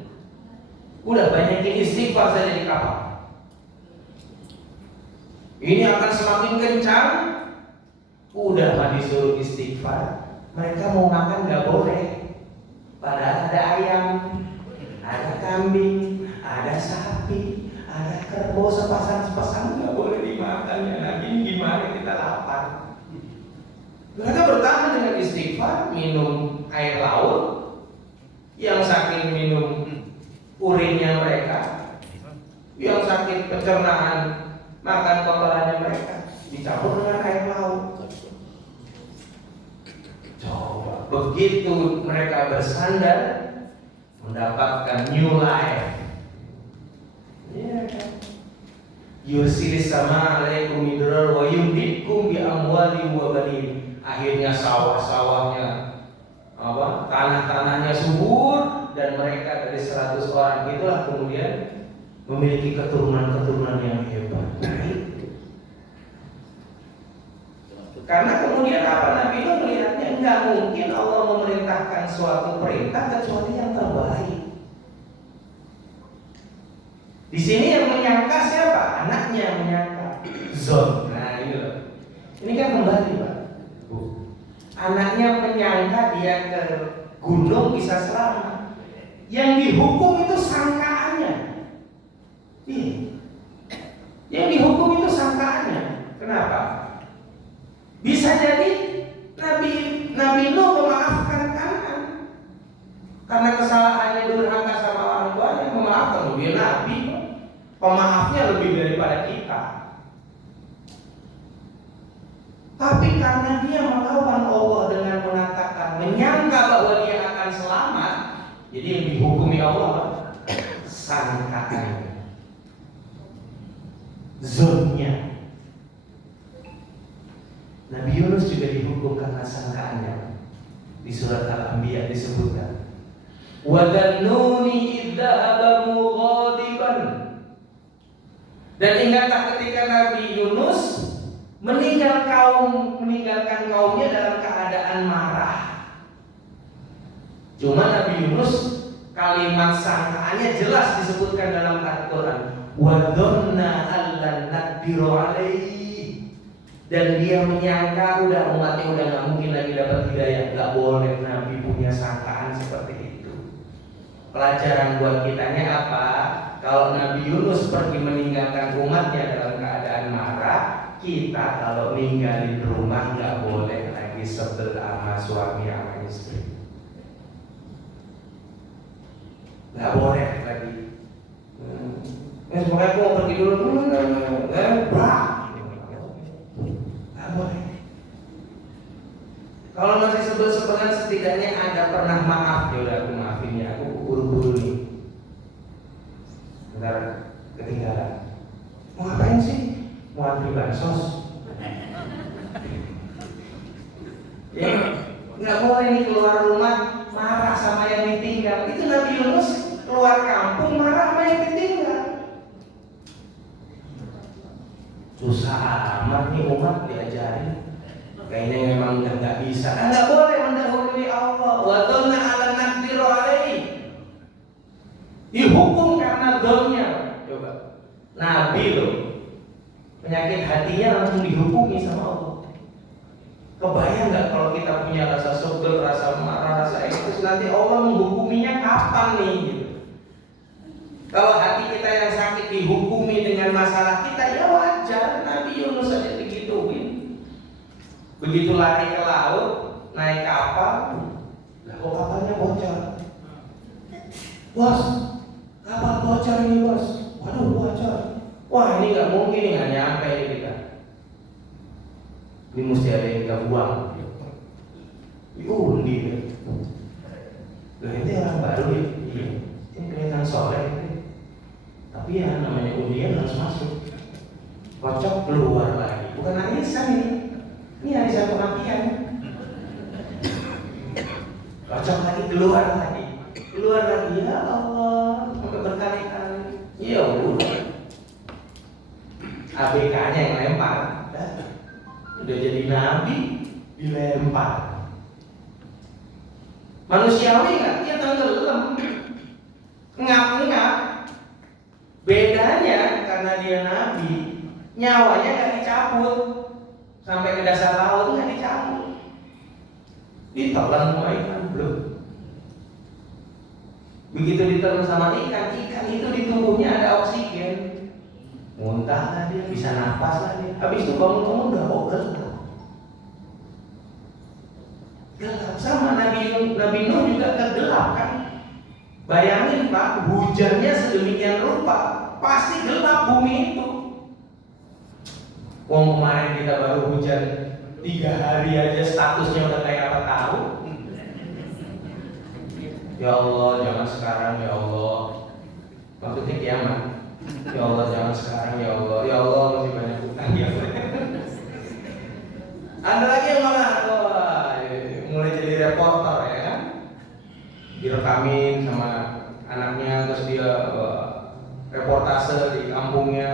Udah banyakin istighfar saja di kapal. Ini akan semakin kencang. Udah mah disuruh istighfar. Mereka mau makan nggak boleh. Padahal ada ayam, ada kambing, ada sapi, ada kerbau sepasang nggak boleh makannya Nabi, gimana kita lapar. Mereka bertahan dengan istighfar, minum air laut, yang sakit minum urinnya mereka, yang sakit pencernaan makan kotorannya mereka, dicampur dengan air laut. Coba begitu mereka bersandar, mendapatkan new life. Ya kan? Yursilis sama alaikum midrar wa yumditkum bi amwali wa banin. Akhirnya sawah-sawahnya tanah-tanahnya subur, dan mereka dari 100 orang itulah kemudian memiliki keturunan-keturunan yang hebat. Karena kemudian apa, Nabi itu melihatnya enggak mungkin Allah memerintahkan suatu perintah kecuali yang terbaik. Di sini yang menyangka siapa? Anaknya menyangka. Zon. Nah ini loh. Ini kan kembali Pak. Anaknya menyangka dia ke gunung bisa selamat. Yang dihukum itu sangkaannya. Yang dihukum itu sangkaannya. Kenapa? Bisa jadi Nabi Nuh memaafkan Kanan karena kesalahannya durhaka sama orang tuanya, memaafkan. Dia Nabi, pemaafnya lebih daripada kita. Tapi karena dia melawan Allah dengan mengatakan, menyangka bahwa dia akan selamat, jadi yang dihukumi Allah sangkaan, zonnya. Nabi Yunus juga dihukum karena sangkaannya. Di surat Al-Anbiya disebutkan, wa dhannuni idza dhahaba mughadiban. Dan ingatlah ketika Nabi Yunus meninggalkan kaumnya dalam keadaan marah. Cuma Nabi Yunus kalimat sangkaannya jelas disebutkan dalam Al-Quran, wa dhanna allan naqdiru alaihi. Dan dia menyangka umatnya udah gak mungkin lagi dapat hidayah. Gak boleh Nabi punya sangkaan seperti itu. Pelajaran buat kitanya apa? Kalau Nabi Yunus pergi meninggalkan umatnya dalam keadaan marah, kita kalau ninggalin rumah gak boleh lagi sebel sama suami sama istri. Gak boleh lagi. Semoga aku mau pergi dulu. Boleh. Kalau masih sebel-sebelan setidaknya ada pernah maaf, ya udah aku maafin ya, aku buru-buru nih. Bentar ketinggalan. Mau ngapain sih? Mau antri bansos? Ya, nggak boleh nih keluar rumah marah sama yang ditinggal. Itu Nabi Yunus keluar kampung marah sama yang ditinggal. Susah amat nih umat diajarin. Kayaknya memang nggak bisa. Nggak boleh mendahului Allah. Wa dhanna ala naqdiru alaihi. Dihukum karena dzonnya. Coba. Nabi loh, penyakit hatinya langsung dihukumi sama Allah. Kebayang nggak kalau kita punya rasa sebel, rasa marah, rasa egois, nanti Allah menghukuminya kapan nih? Gitu. Kalau hati kita yang sakit dihukumi dengan masalah kita, ya wajar. Nabi Yunus saja digituin. Begitu lari ke laut, naik kapal, lah kok kapalnya bocor? Bos, kapal bocor ini bos. Waduh bocor. Wah ini nggak mungkin nih, nggak nyampe nih kita. Ini mesti ada yang kita buang. Undi. Lah ini orang baru ya. Iya. Ini kelihatan soleh. Tapi ya namanya undian harus masuk. Kocok keluar lagi. Bukan arisan ini. Ini arisan kematian. Kocok lagi keluar lagi. Keluar lagi, ya Allah. Sampai berkali-kali. Ya udah. ABK-nya yang lempar. Udah jadi nabi dilempar. Manusiawi nggak? Dia tenggelam. Ngap-ngap. Bedanya karena dia nabi, nyawanya nggak dicabut sampai ke dasar laut, nggak dicabut, ditelan sama ikan belum. Begitu ditelan sama ikan, ikan itu di tubuhnya ada oksigen. muntah lah dia, bisa nafas lah dia. Habis itu bangun udah gelap. Gelap sama Nabi Nuh juga gelap kan. Bayangin Pak, hujannya sedemikian rupa, pasti gelap bumi itu. Wong kemarin kita baru hujan 3 hari aja statusnya udah kayak apa tahu. Ya Allah, jangan sekarang ya Allah. Maksudnya kiamat. Ya Allah, jangan sekarang ya Allah. Ya Allah, masih banyak utang ya. Ada lagi yang malah mulai jadi reporter ya kan? Direkamin sama anaknya, terus dia reportase di kampungnya.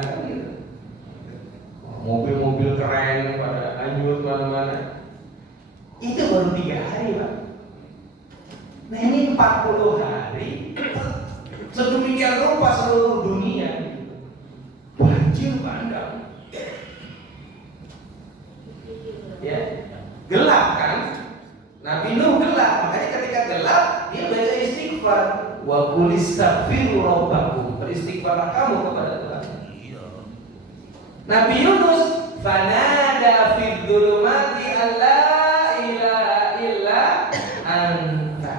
Mobil-mobil keren pada hanyut mana-mana. Itu baru 3 hari Pak. Nah ini 40 hari sedemikian rupa seluruh dunia banjir bandang. Ya, gelap kan? Nabi Nuh gelap, makanya ketika gelap dia baca istighfar. Wa qul istaghfiru rabbakum, beristighfarlah kamu kepada Tuhan. Nabi Yunus fanada fid dhulumati alla ilaha illa anta.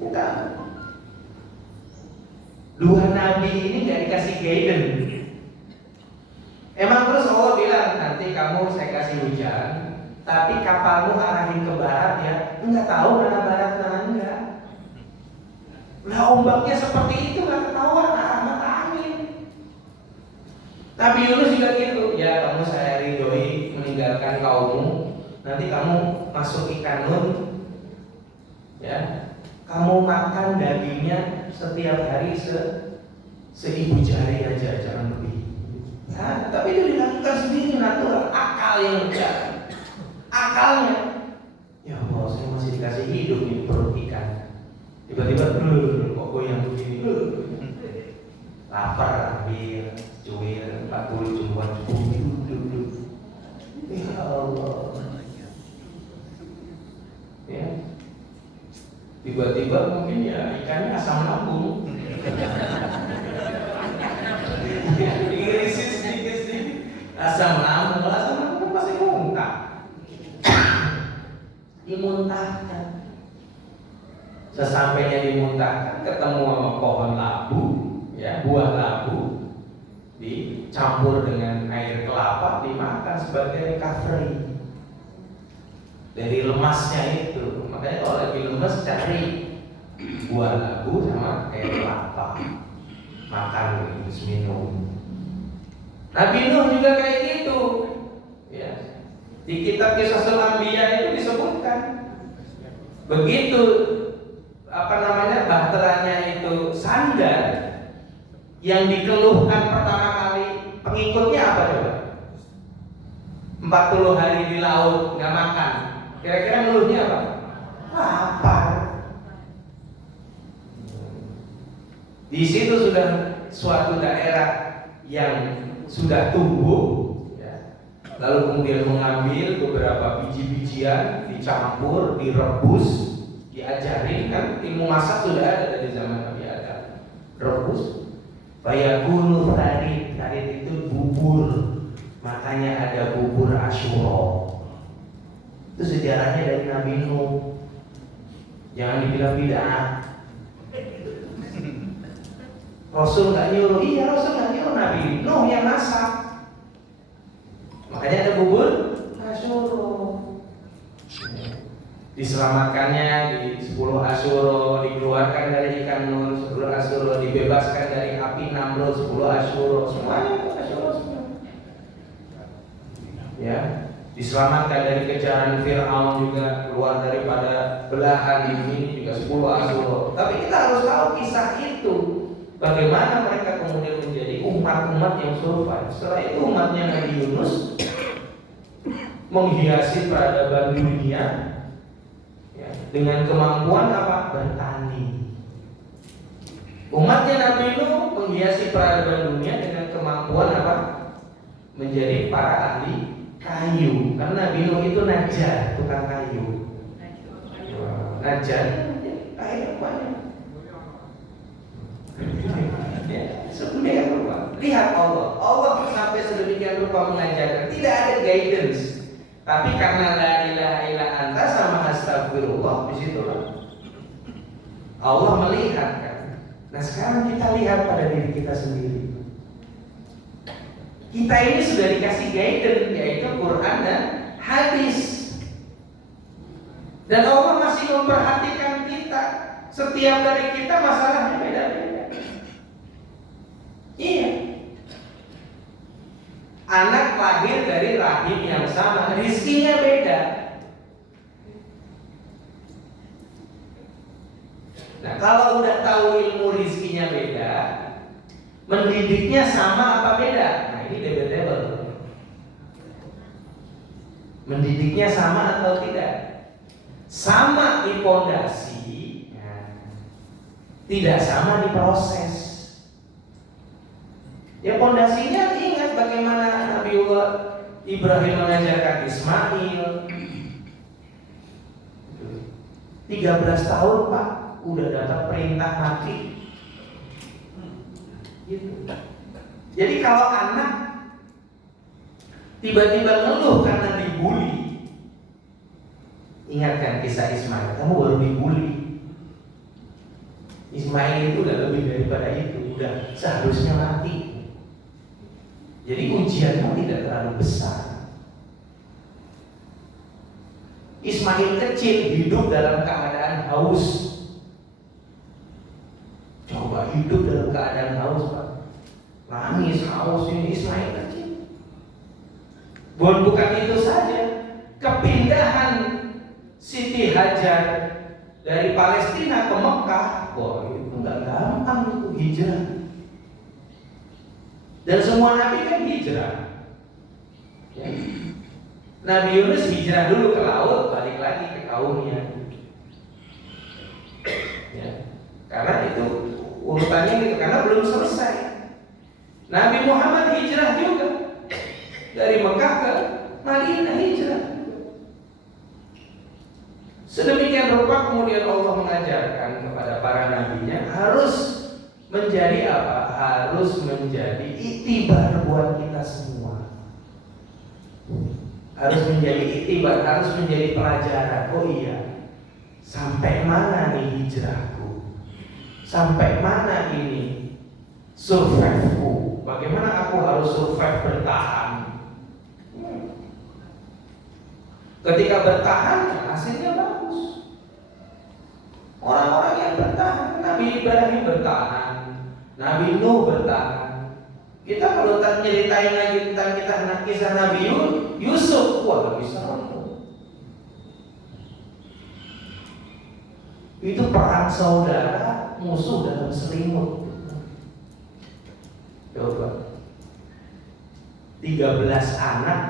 Bukan. Dua nabi ini gak dikasih guidance. Emang terus Allah bilang nanti kamu saya kasih hujan, tapi kapalmu arahin ke barat ya. Enggak tahu mana barat mana enggak. Lah ombaknya seperti itu gak ketahuan arah mata angin. Nabi Yunus juga gitu. Ya kamu saya ridhoi meninggalkan kaummu. Nanti kamu masuk ikan nun. Ya. Kamu makan dagingnya setiap hari seibu jari aja, jangan lebih. Nah, tapi itu dilakukan sendiri natural, akal yang berjalan. Akalnya, ya Allah, saya masih dikasih hidup di perut ikan. Tiba-tiba, kok goyang begini? Lapar, ambil, cuil, 40 jumbuan duduk. Ya Allah. Ya. Tiba-tiba mungkin ya ikannya asam lambung. Irisin sedikit asam lambung. Kalau asam lambung pasti muntah. Dimuntahkan. Sesampainya dimuntahkan, ketemu sama pohon labu, ya buah labu, dicampur dengan air kelapa, dimakan sebagai recovery dari lemasnya itu. Makanya kalau lagi lemes cari buah labu sama air kelapa, makan terus minum. Nabi Nuh juga kayak gitu, ya. Di kitab Qishasul Anbiya itu disebutkan begitu bahteranya itu sandar, yang dikeluhkan pertama kali pengikutnya apa coba? 40 hari di laut nggak makan. Kira-kira ngeluhnya apa? Lapar. Di situ sudah suatu daerah yang sudah tumbuh, ya. Lalu kemudian mengambil beberapa biji-bijian, dicampur, direbus, diajarin, kan ilmu masak sudah ada dari zaman Nabi Adam. Rebus, fayakunu tharid, tharid itu bubur, makanya ada bubur Asyura. Itu sejarahnya dari Nabi Nuh. Jangan dibilang bid'ah. Rasul nggak nyuruh, iya Rasul nggak nyuruh, Nabi Nuh yang masak. Makanya ada bubur Asyura. Diselamatkannya di 10 Asyura, dikeluarkan dari ikan Nun 10 Asyura, dibebaskan dari api Namrud 10 Asyura, semuanya itu Asyura semua. Ya, diselamatkan dari kejaran Fir'aun juga, keluar daripada belahan ini juga 10 Asyura. Tapi kita harus tahu kisah itu. Bagaimana mereka kemudian menjadi umat-umat yang survive. Setelah itu umatnya Nabi Yunus menghiasi peradaban dunia, ya, dengan kemampuan apa? Bertani. Umatnya Nabi Nuh menghiasi peradaban dunia dengan kemampuan apa? Menjadi para ahli kayu. Karena Nabi Nuh itu najar, tukang kayu. Najar, kayu banyak. Ya, sebenarnya apa? Lihat melihat Allah. Allah sampai sedemikian rupa mengajarkan, tidak ada guidance. Tapi karena la ilaha illa anta sama astagfirullah, disitulah Allah melihat kan. Nah sekarang kita lihat pada diri kita sendiri. Kita ini sudah dikasih guidance, yaitu Quran dan hadis. Dan Allah masih memperhatikan kita. Setiap dari kita masalahnya beda-beda. Iya. Anak lahir dari rahim yang sama, rizkinya beda. Nah kalau udah tahu ilmu rizkinya beda, mendidiknya sama apa beda? Nah ini debatable. Mendidiknya sama atau tidak? Sama di pondasi, tidak sama di proses. Ya pondasinya ingat bagaimana Nabiullah Ibrahim mengajarkan Ismail. 13 tahun Pak, udah dapat perintah mati. Gitu. Jadi kalau anak tiba-tiba ngeluh karena dibully, ingatkan kisah Ismail, kamu baru dibully. Ismail itu udah lebih daripada itu, udah seharusnya mati. Jadi ujianmu tidak terlalu besar. Ismail kecil hidup dalam keadaan haus. Coba hidup dalam keadaan haus Pak. Nangis haus ini Ismail kecil. Bukan itu saja, kepindahan Siti Hajar dari Palestina ke Mekah, wah itu nggak gampang itu hijrah. Dan semua nabi kan hijrah. Ya. Nabi Yunus hijrah dulu ke laut, balik lagi ke kaumnya. Ya. Karena itu urutannya gitu, karena belum selesai. Nabi Muhammad hijrah juga dari Mekah ke Madinah, hijrah. Sedemikian rupa kemudian Allah mengajarkan kepada para nabinya harus menjadi apa? Harus menjadi iktibar buat kita semua. Harus menjadi iktibar, harus menjadi pelajaran. Oh iya, sampai mana nih hijrahku? Sampai mana ini survive-ku? Bagaimana aku harus survive bertahan? Ketika bertahan, hasilnya bagus. Orang-orang yang bertahan, Nabi Ibrahim bertahan, Nabi Nuh bertahan. Kita kalau tak nyeritain lagi tentang kisah Nabi Yusuf, wah gak bisa. Itu perang saudara, musuh dalam selimut. Coba 13 anak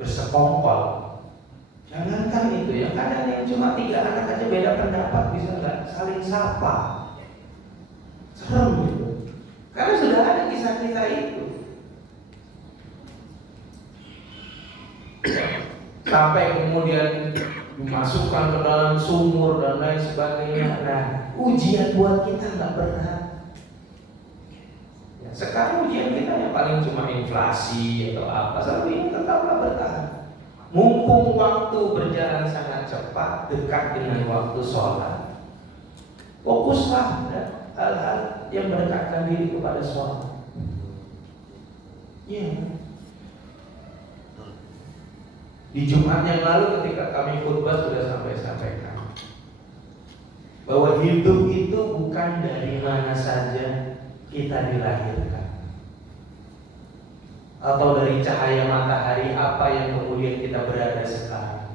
bersekongkol. Jangankan itu ya, kadang yang cuma 3 anak aja beda pendapat bisa nggak saling sapa. Serem gitu. Karena sudah ada kisah-kisah itu. Sampai kemudian dimasukkan ke dalam sumur dan lain sebagainya. Nah, ujian buat kita nggak berat. Ya, sekarang ujian kita yang paling cuma inflasi atau apa, tapi ini tetaplah bertahan. Mumpung waktu berjalan sangat cepat, dekat dengan waktu sholat, fokuslah hal-hal yang mendekatkan diri kepada sholat. Ya. Di Jumat yang lalu ketika kami khutbah sudah sampaikan bahwa hidup itu bukan dari mana saja kita dilahirkan, atau dari cahaya matahari apa yang kemudian kita berada sekarang.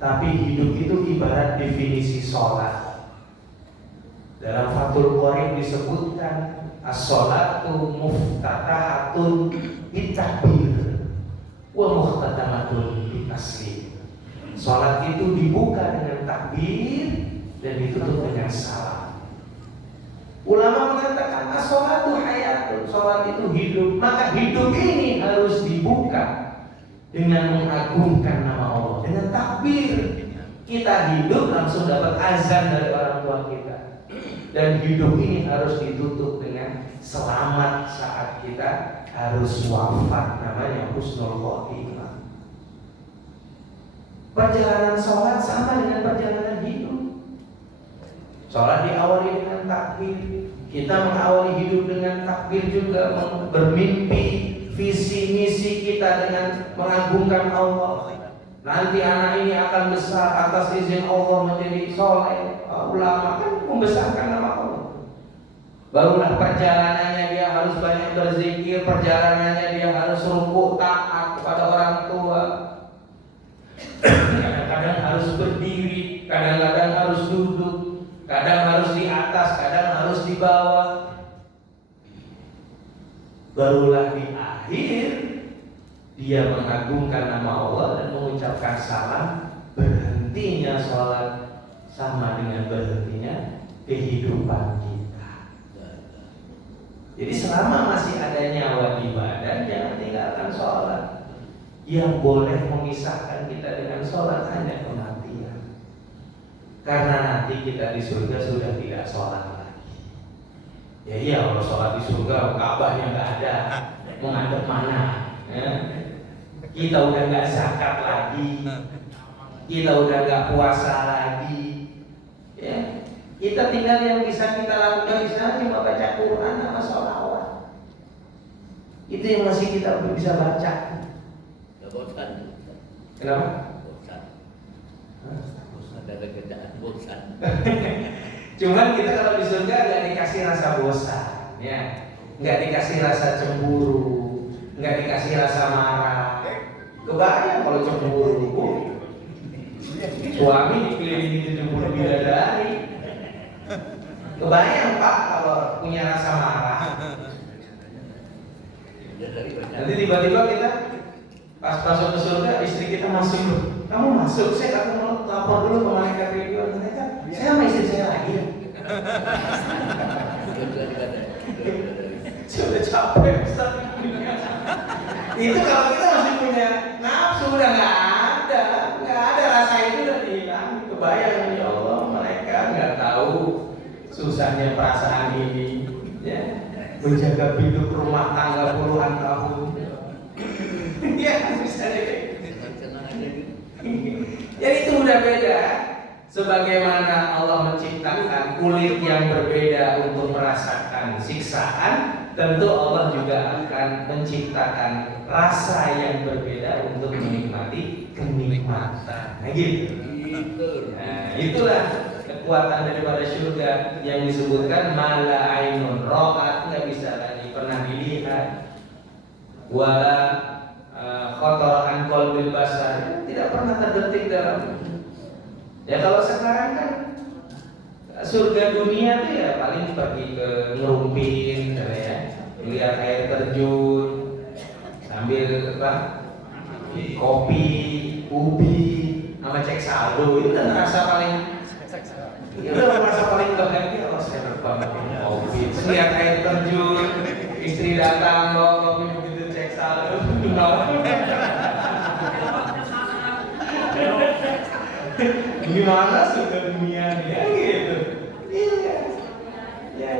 Tapi hidup itu ibarat definisi sholat. Dalam Fathul Qorib disebutkan as-sholatu muftatahatun bitakbir wa muhtatamatun bitaslim. Sholat itu dibuka dengan takbir dan ditutup dengan salam. Ulama mengatakan as-sholatu hayatun, sholat itu hidup. Maka hidup ini harus dibuka dengan mengagungkan nama Allah, dengan takbir. Kita hidup langsung dapat azan dari orang tua kita. Dan hidup ini harus ditutup dengan selamat saat kita harus wafat, namanya husnul khotimah. Perjalanan sholat sama dengan perjalanan hidup. Sholat diawali dengan takbir. Kita mengawali hidup dengan takbir juga, bermimpi visi misi kita dengan mengagungkan Allah. Nanti anak ini akan besar atas izin Allah menjadi soleh, ulama, kan membesarkan nama Allah. Barulah perjalanannya dia harus banyak berzikir, perjalanannya dia harus rukuk taat kepada orang tua. Kadang-kadang harus berdiri, kadang-kadang harus duduk, kadang harus di atas, kadang harus di bawah. Barulah di akhir dia mengagungkan nama Allah dan mengucapkan salam. Berhentinya sholat sama dengan berhentinya kehidupan kita. Jadi selama masih ada nyawa di badan, jangan tinggalkan sholat. Yang boleh memisahkan kita dengan sholat hanya kematian. Karena nanti kita di surga sudah tidak sholat lagi. Ya iya, kalau sholat di surga Ka'bahnya nggak ada, mau ngadep mana? Ya. Kita udah nggak zakat lagi, kita udah nggak puasa lagi. Ya. Kita tinggal yang bisa kita lakukan di sana cuma baca Quran sama sholawat. Itu yang masih kita bisa baca. Bosan. Kenapa? Bosan. Ada kerjaan bosan. Cuman kita kalau di surga nggak dikasih rasa bosan, ya, nggak dikasih rasa cemburu, nggak dikasih rasa marah. Kebayang kalau cemburu, suami dikelilingi 70 bidadari. Kebayang Pak kalau punya rasa marah. Nanti tiba-tiba kita pas masuk ke surga, istri kita masuk. Kamu masuk, aku mau lapor dulu ke malaikat Ridwan. Saya sama istri saya lagi ya. Sudah capek Ustaz. Itu kalau kita masih punya nafsu udah nggak ada rasa itu udah hilang. Kebayang ya Allah, mereka nggak tahu susahnya perasaan ini, ya, menjaga hidup rumah tangga puluhan tahun. Ya bisa deh. Jadi itu udah beda. Sebagaimana Allah menciptakan kulit yang berbeda untuk merasakan siksaan, tentu Allah juga akan menciptakan rasa yang berbeda untuk menikmati kenikmatan. Nah gitu. Nah itulah kekuatan daripada surga yang disebutkan mala ainun ra'at, nggak bisa lagi pernah dilihat, wala khotor an qalbil basar, tidak pernah terdetik dalam. Ya kalau sekarang kan surga dunia tuh ya paling pergi ke Ngerumpin, ya, lihat air terjun sambil apa, kopi, ubi, sama cek saldo, itu udah ngerasa paling, itu udah ngerasa paling bahagia. Oh saya banget kopi, lihat air terjun, istri datang bawa kopi begitu cek saldo. Gimana surga dunia ya gitu. Iya. Ya.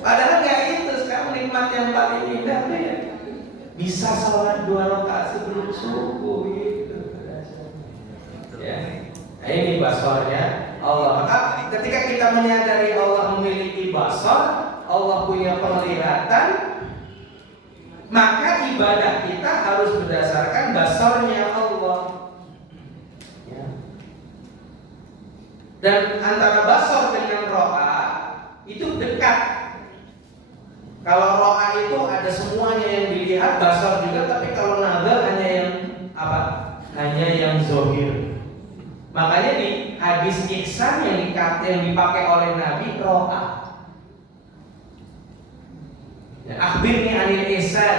Padahal nggak itu, sekarang nikmat yang paling indah tuh ya bisa sholat 2 rakaat sebelum subuh gitu. Ya. Nah, ini basornya Allah. Maka ketika kita menyadari Allah memiliki basor, Allah punya penglihatan, maka ibadah kita harus berdasarkan basornya Allah. Dan antara basor dengan ro'a itu dekat. Kalau ro'a itu ada semuanya yang dilihat, basor juga, tapi kalau nazar hanya yang apa? Hanya yang zohir. Makanya di hadis ihsan yang dipakai oleh Nabi ro'a. Ya, akhbirni anil ihsan,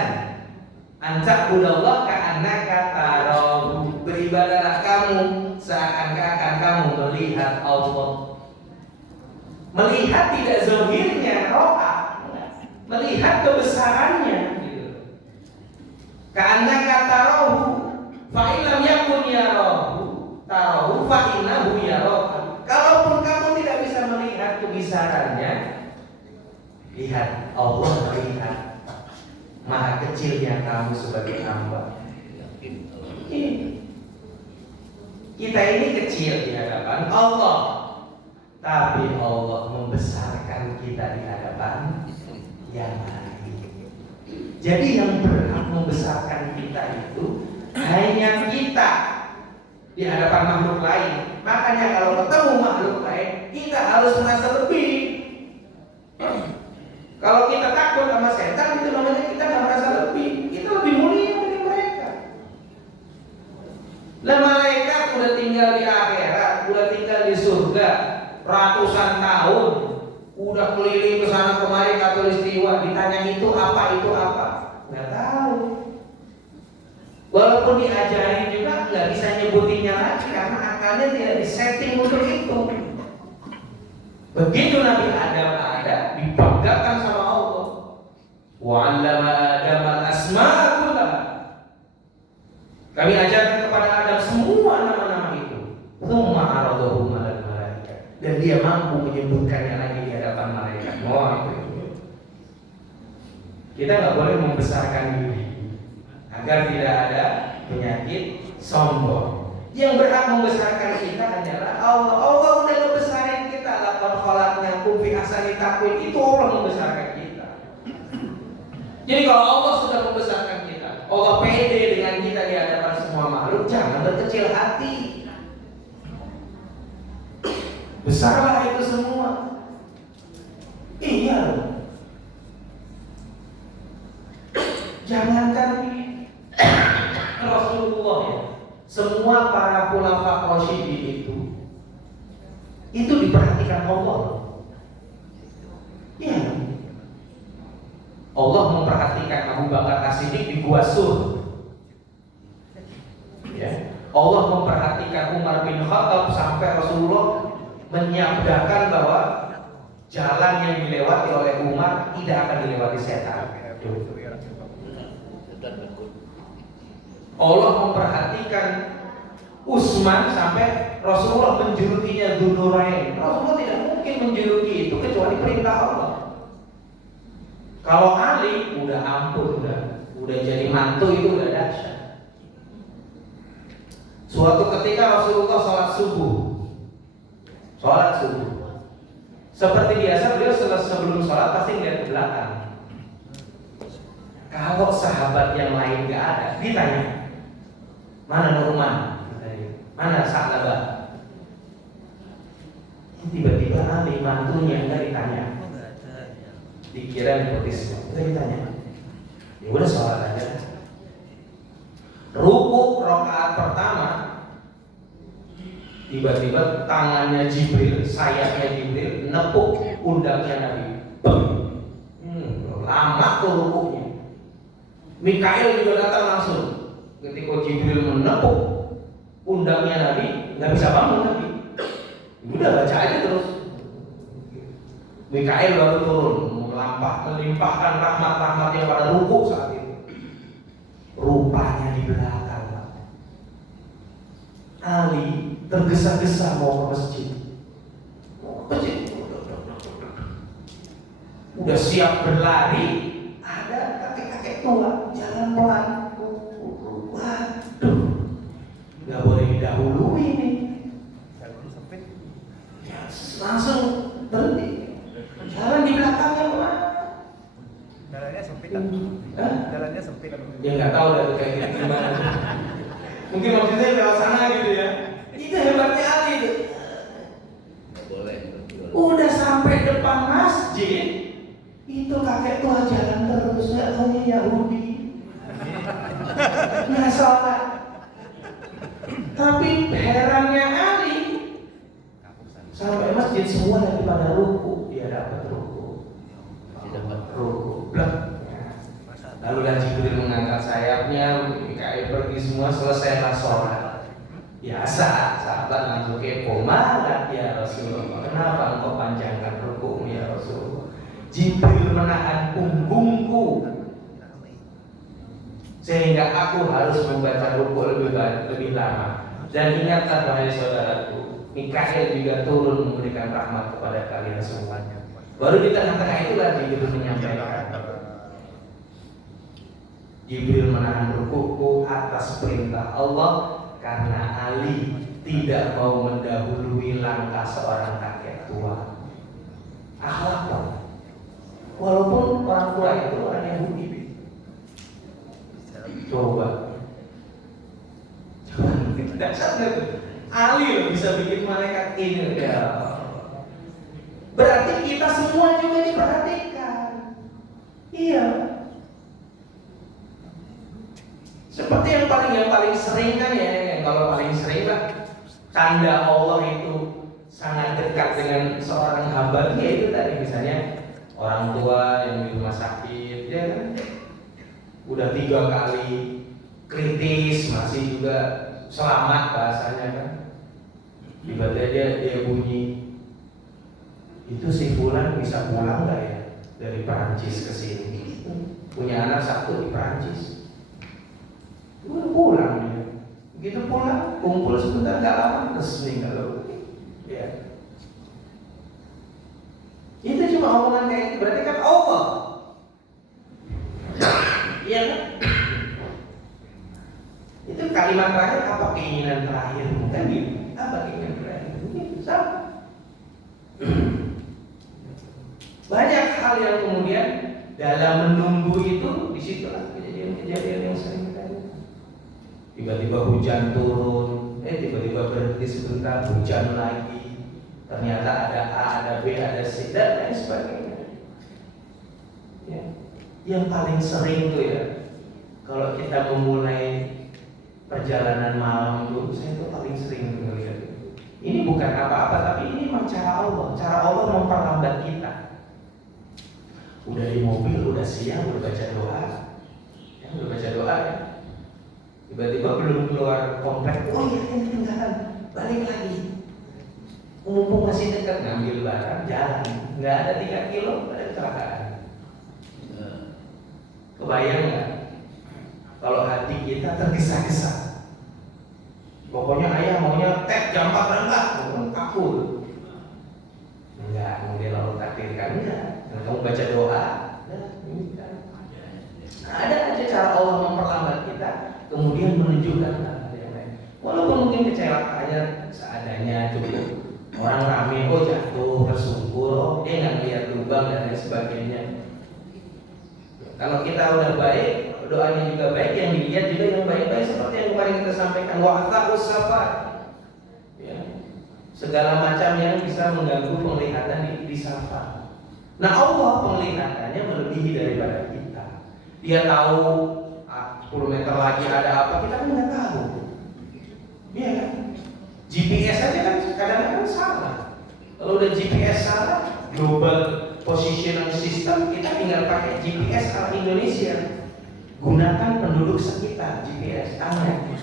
anta'budallah ka'annaka tarahu. Beribadahlah kamu seakan-akan kamu melihat Allah. Melihat tidak zahirnya ro'a, melihat kebesarannya gitu. Ka'annaka tarahu fa illam yakun yarahu tarahu fa innahu yarahu. Kalaupun kamu tidak bisa melihat kebesarannya, Lihat, Allah melihat maha kecilnya kamu sebagai hamba. Yakin Allah. Kita ini kecil di hadapan Allah, tapi Allah membesarkan kita di hadapan yang lain. Jadi yang berhak membesarkan kita itu hanya kita di hadapan makhluk lain. Makanya kalau ketemu makhluk lain, kita harus merasa lebih. Kalau kita takut sama setan, itu namanya kita nggak merasa lebih. Kita lebih mulia dari mereka. Lah malaikat udah tinggal di akhirat, udah tinggal di surga ratusan tahun, udah keliling ke sana kemari katulistiwa, ditanya itu apa, nggak tahu. Walaupun diajarin juga nggak bisa nyebutinnya lagi karena akalnya tidak disetting untuk itu. Begitu Nabi Adam ada, dibanggakan sama Allah. Wa 'allama Adam al-asma'a kullaha. Kami ajarkan kepada Adam semua nama-nama itu. Tsumma 'aradahum 'alal malaikah. Dan dia mampu menyebutkannya lagi di hadapan malaikat. Kita nggak boleh membesarkan diri agar tidak ada penyakit sombong. Yang berhak membesarkan kita hanyalah Allah. Allah udah ngebesarin kita. Laqad khalaqnakum fi ahsani taqwim. Itu Allah membesarkan kita. Jadi kalau Allah sudah membesarkan kita, Allah pede dengan kita di hadapan semua makhluk, jangan berkecil hati. Besarlah itu semua. Iya loh. Jangankan Rasulullah ya, semua para khulafa rasyidin itu diperhatikan Allah. Iya. Allah memperhatikan Abu Bakar As-Siddiq di Gua Sur. Ya. Allah memperhatikan Umar bin Khattab sampai Rasulullah menyabdakan bahwa jalan yang dilewati oleh Umar tidak akan dilewati setan. Allah memperhatikan Utsman sampai Rasulullah menjulutinya Dzunurain. Rasulullah tidak mungkin menjuluki itu kecuali perintah Allah. Kalau Ali udah ampun, udah jadi mantu itu udah dahsyat. Suatu ketika Rasulullah sholat subuh. Seperti biasa beliau sebelum sholat pasti ngeliat ke belakang. Kalau sahabat yang lain gak ada, ditanya, mana Nu'man? Mana Sa'labah? Tiba-tiba Ali mantunya enggak ditanya. Dikira nepotisme, enggak ditanya. Ya udah sholat aja. Ruku rakaat pertama, tiba-tiba tangannya Jibril, sayapnya Jibril nepuk undangnya Nabi. Lama tuh rukunya. Mikail juga datang langsung. Ketika Jibril menepuk undangnya Nabi, nggak bisa bangun Nabi. Udah baca aja terus. Mikail baru turun, melimpahkan rahmat-rahmat yang pada ruku saat itu. Rupanya di belakang Ali tergesa-gesa mau ke masjid. Udah siap berlari, ada kakek-kakek tua jalan pelan. Waduh, nggak boleh didahului nih. Ya, langsung berhenti. Jalan di belakangnya kemana? Jalannya sempit. Jalannya sempit. Ya nggak tahu dah kayak gitu gimana. Mungkin maksudnya lewat sana gitu ya. Itu hebatnya Ali itu. Nggak boleh. Udah sampai depan masjid, itu kakek tua jalan terus, nggak taunya Yahudi. Nggak sholat. Tapi herannya Ali, sampai masjid semua lagi pada ruku, dia dapat ruku. Blek. Lalu dan Jibril mengangkat sayapnya, Mikail pergi semua, selesailah sholat. Biasa, sahabat langsung kepo, mana ya Rasulullah? Kenapa engkau panjangkan ruku ya Rasulullah? Jibril menahan punggungku sehingga aku harus membaca ruku lebih lama. Dan ingatlah wahai saudaraku, Mikail juga turun memberikan rahmat kepada kalian semuanya. Baru di tengah-tengah itulah Jibril menyampaikan. Jibril menahan ruku'ku atas perintah Allah karena Ali tidak mau mendahului langkah seorang kakek tua. Akhlak Pak. Walaupun orang tua itu orang Yahudi. Coba kita sadar Ali loh bisa bikin malaikat ini ya. Berarti kita semua juga diperhatikan. Iya. Seperti yang paling sering kan ya, yang kalau paling sering lah tanda Allah itu sangat dekat dengan seorang hamba, ya itu tadi misalnya orang tua yang di rumah sakit, ya kan, udah 3 kali kritis masih juga selamat bahasanya kan, tiba-tiba dia bunyi, itu si Fulan bisa pulang nggak ya dari Perancis ke sini? Punya anak satu di Perancis. Pulang dia, begitu pulang kumpul sebentar nggak lama terus meninggal. Ya, itu cuma omongan kayak itu berarti kan Allah, iya kan? Itu kalimat terakhir apa keinginan terakhir bukan gitu? Apa keinginan terakhir? Itu sama. Banyak hal yang kemudian dalam menunggu itu disitulah kejadian-kejadian yang sering. Tiba-tiba hujan turun, tiba-tiba berhenti sebentar, hujan lagi. Ternyata ada A, ada B, ada C, dan lain sebagainya. Ya. Yang paling sering tuh ya, kalau kita memulai perjalanan malam itu, saya tuh paling sering melihat itu. Ini bukan apa-apa, tapi ini memang cara Allah. Cara Allah memperlambat kita. Udah di mobil, udah siang, udah baca doa, udah baca doa ya. Tiba-tiba belum keluar komplek, oh iya ini ketinggalan, balik lagi. Mumpung masih dekat ngambil barang, jalan, nggak ada 3 kilo, ada kecelakaan. Kebayang nggak? Kalau hati kita tergesa-gesa, pokoknya ayah maunya jam 4 berangkat, kabur. Enggak, kemudian Allah takdirkan enggak. Dan kamu baca doa, ada aja cara Allah memperlambat kita. Kemudian menunjukkan hal yang lain. Walaupun mungkin kecelakaannya seadanya cukup. Orang rame, oh jatuh, tersungkur, oh dia nggak lihat lubang dan lain sebagainya. Kalau kita udah baik, doanya juga baik, yang dilihat juga yang baik-baik seperti yang kemarin kita sampaikan. Wa'ata'us safar. Ya. Segala macam yang bisa mengganggu penglihatan di safar. Nah Allah penglihatannya melebihi daripada kita. Dia tahu 10 meter lagi ada apa, kita kan nggak tahu. Iya kan? GPS aja kan kadang-kadang salah. Kalau udah GPS salah, Global Positioning System, kita tinggal pakai GPS ala Indonesia. Gunakan penduduk sekitar GPS, tanya.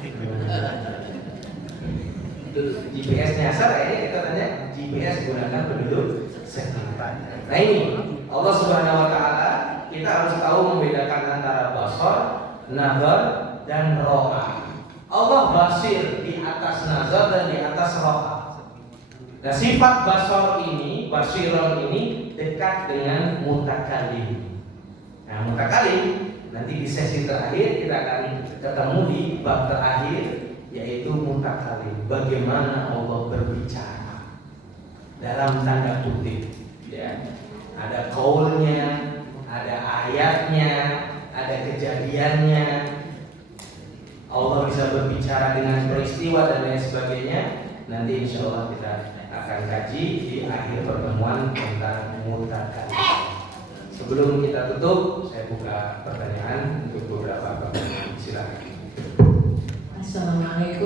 GPS nyasar ya, kita tanya GPS gunakan penduduk sekitar. Nah ini Allah Subhanahu Wa Taala, kita harus tahu membedakan antara basar, nazar dan ro'a. Allah basir di atas nazar dan di atas ro'a. Nah sifat basar ini, basiron ini dekat dengan mutakalim. Nah mutakalim nanti di sesi terakhir kita akan ketemu di bab terakhir, yaitu mutakalim. Bagaimana Allah berbicara dalam tanda kutip. Ya. Ada qaulnya, ada ayatnya, ada kejadiannya. Allah bisa berbicara dengan peristiwa dan lain sebagainya. Nanti insya Allah kita akan kaji di akhir pertemuan tentang mutakalim. Sebelum kita tutup, saya buka pertanyaan untuk beberapa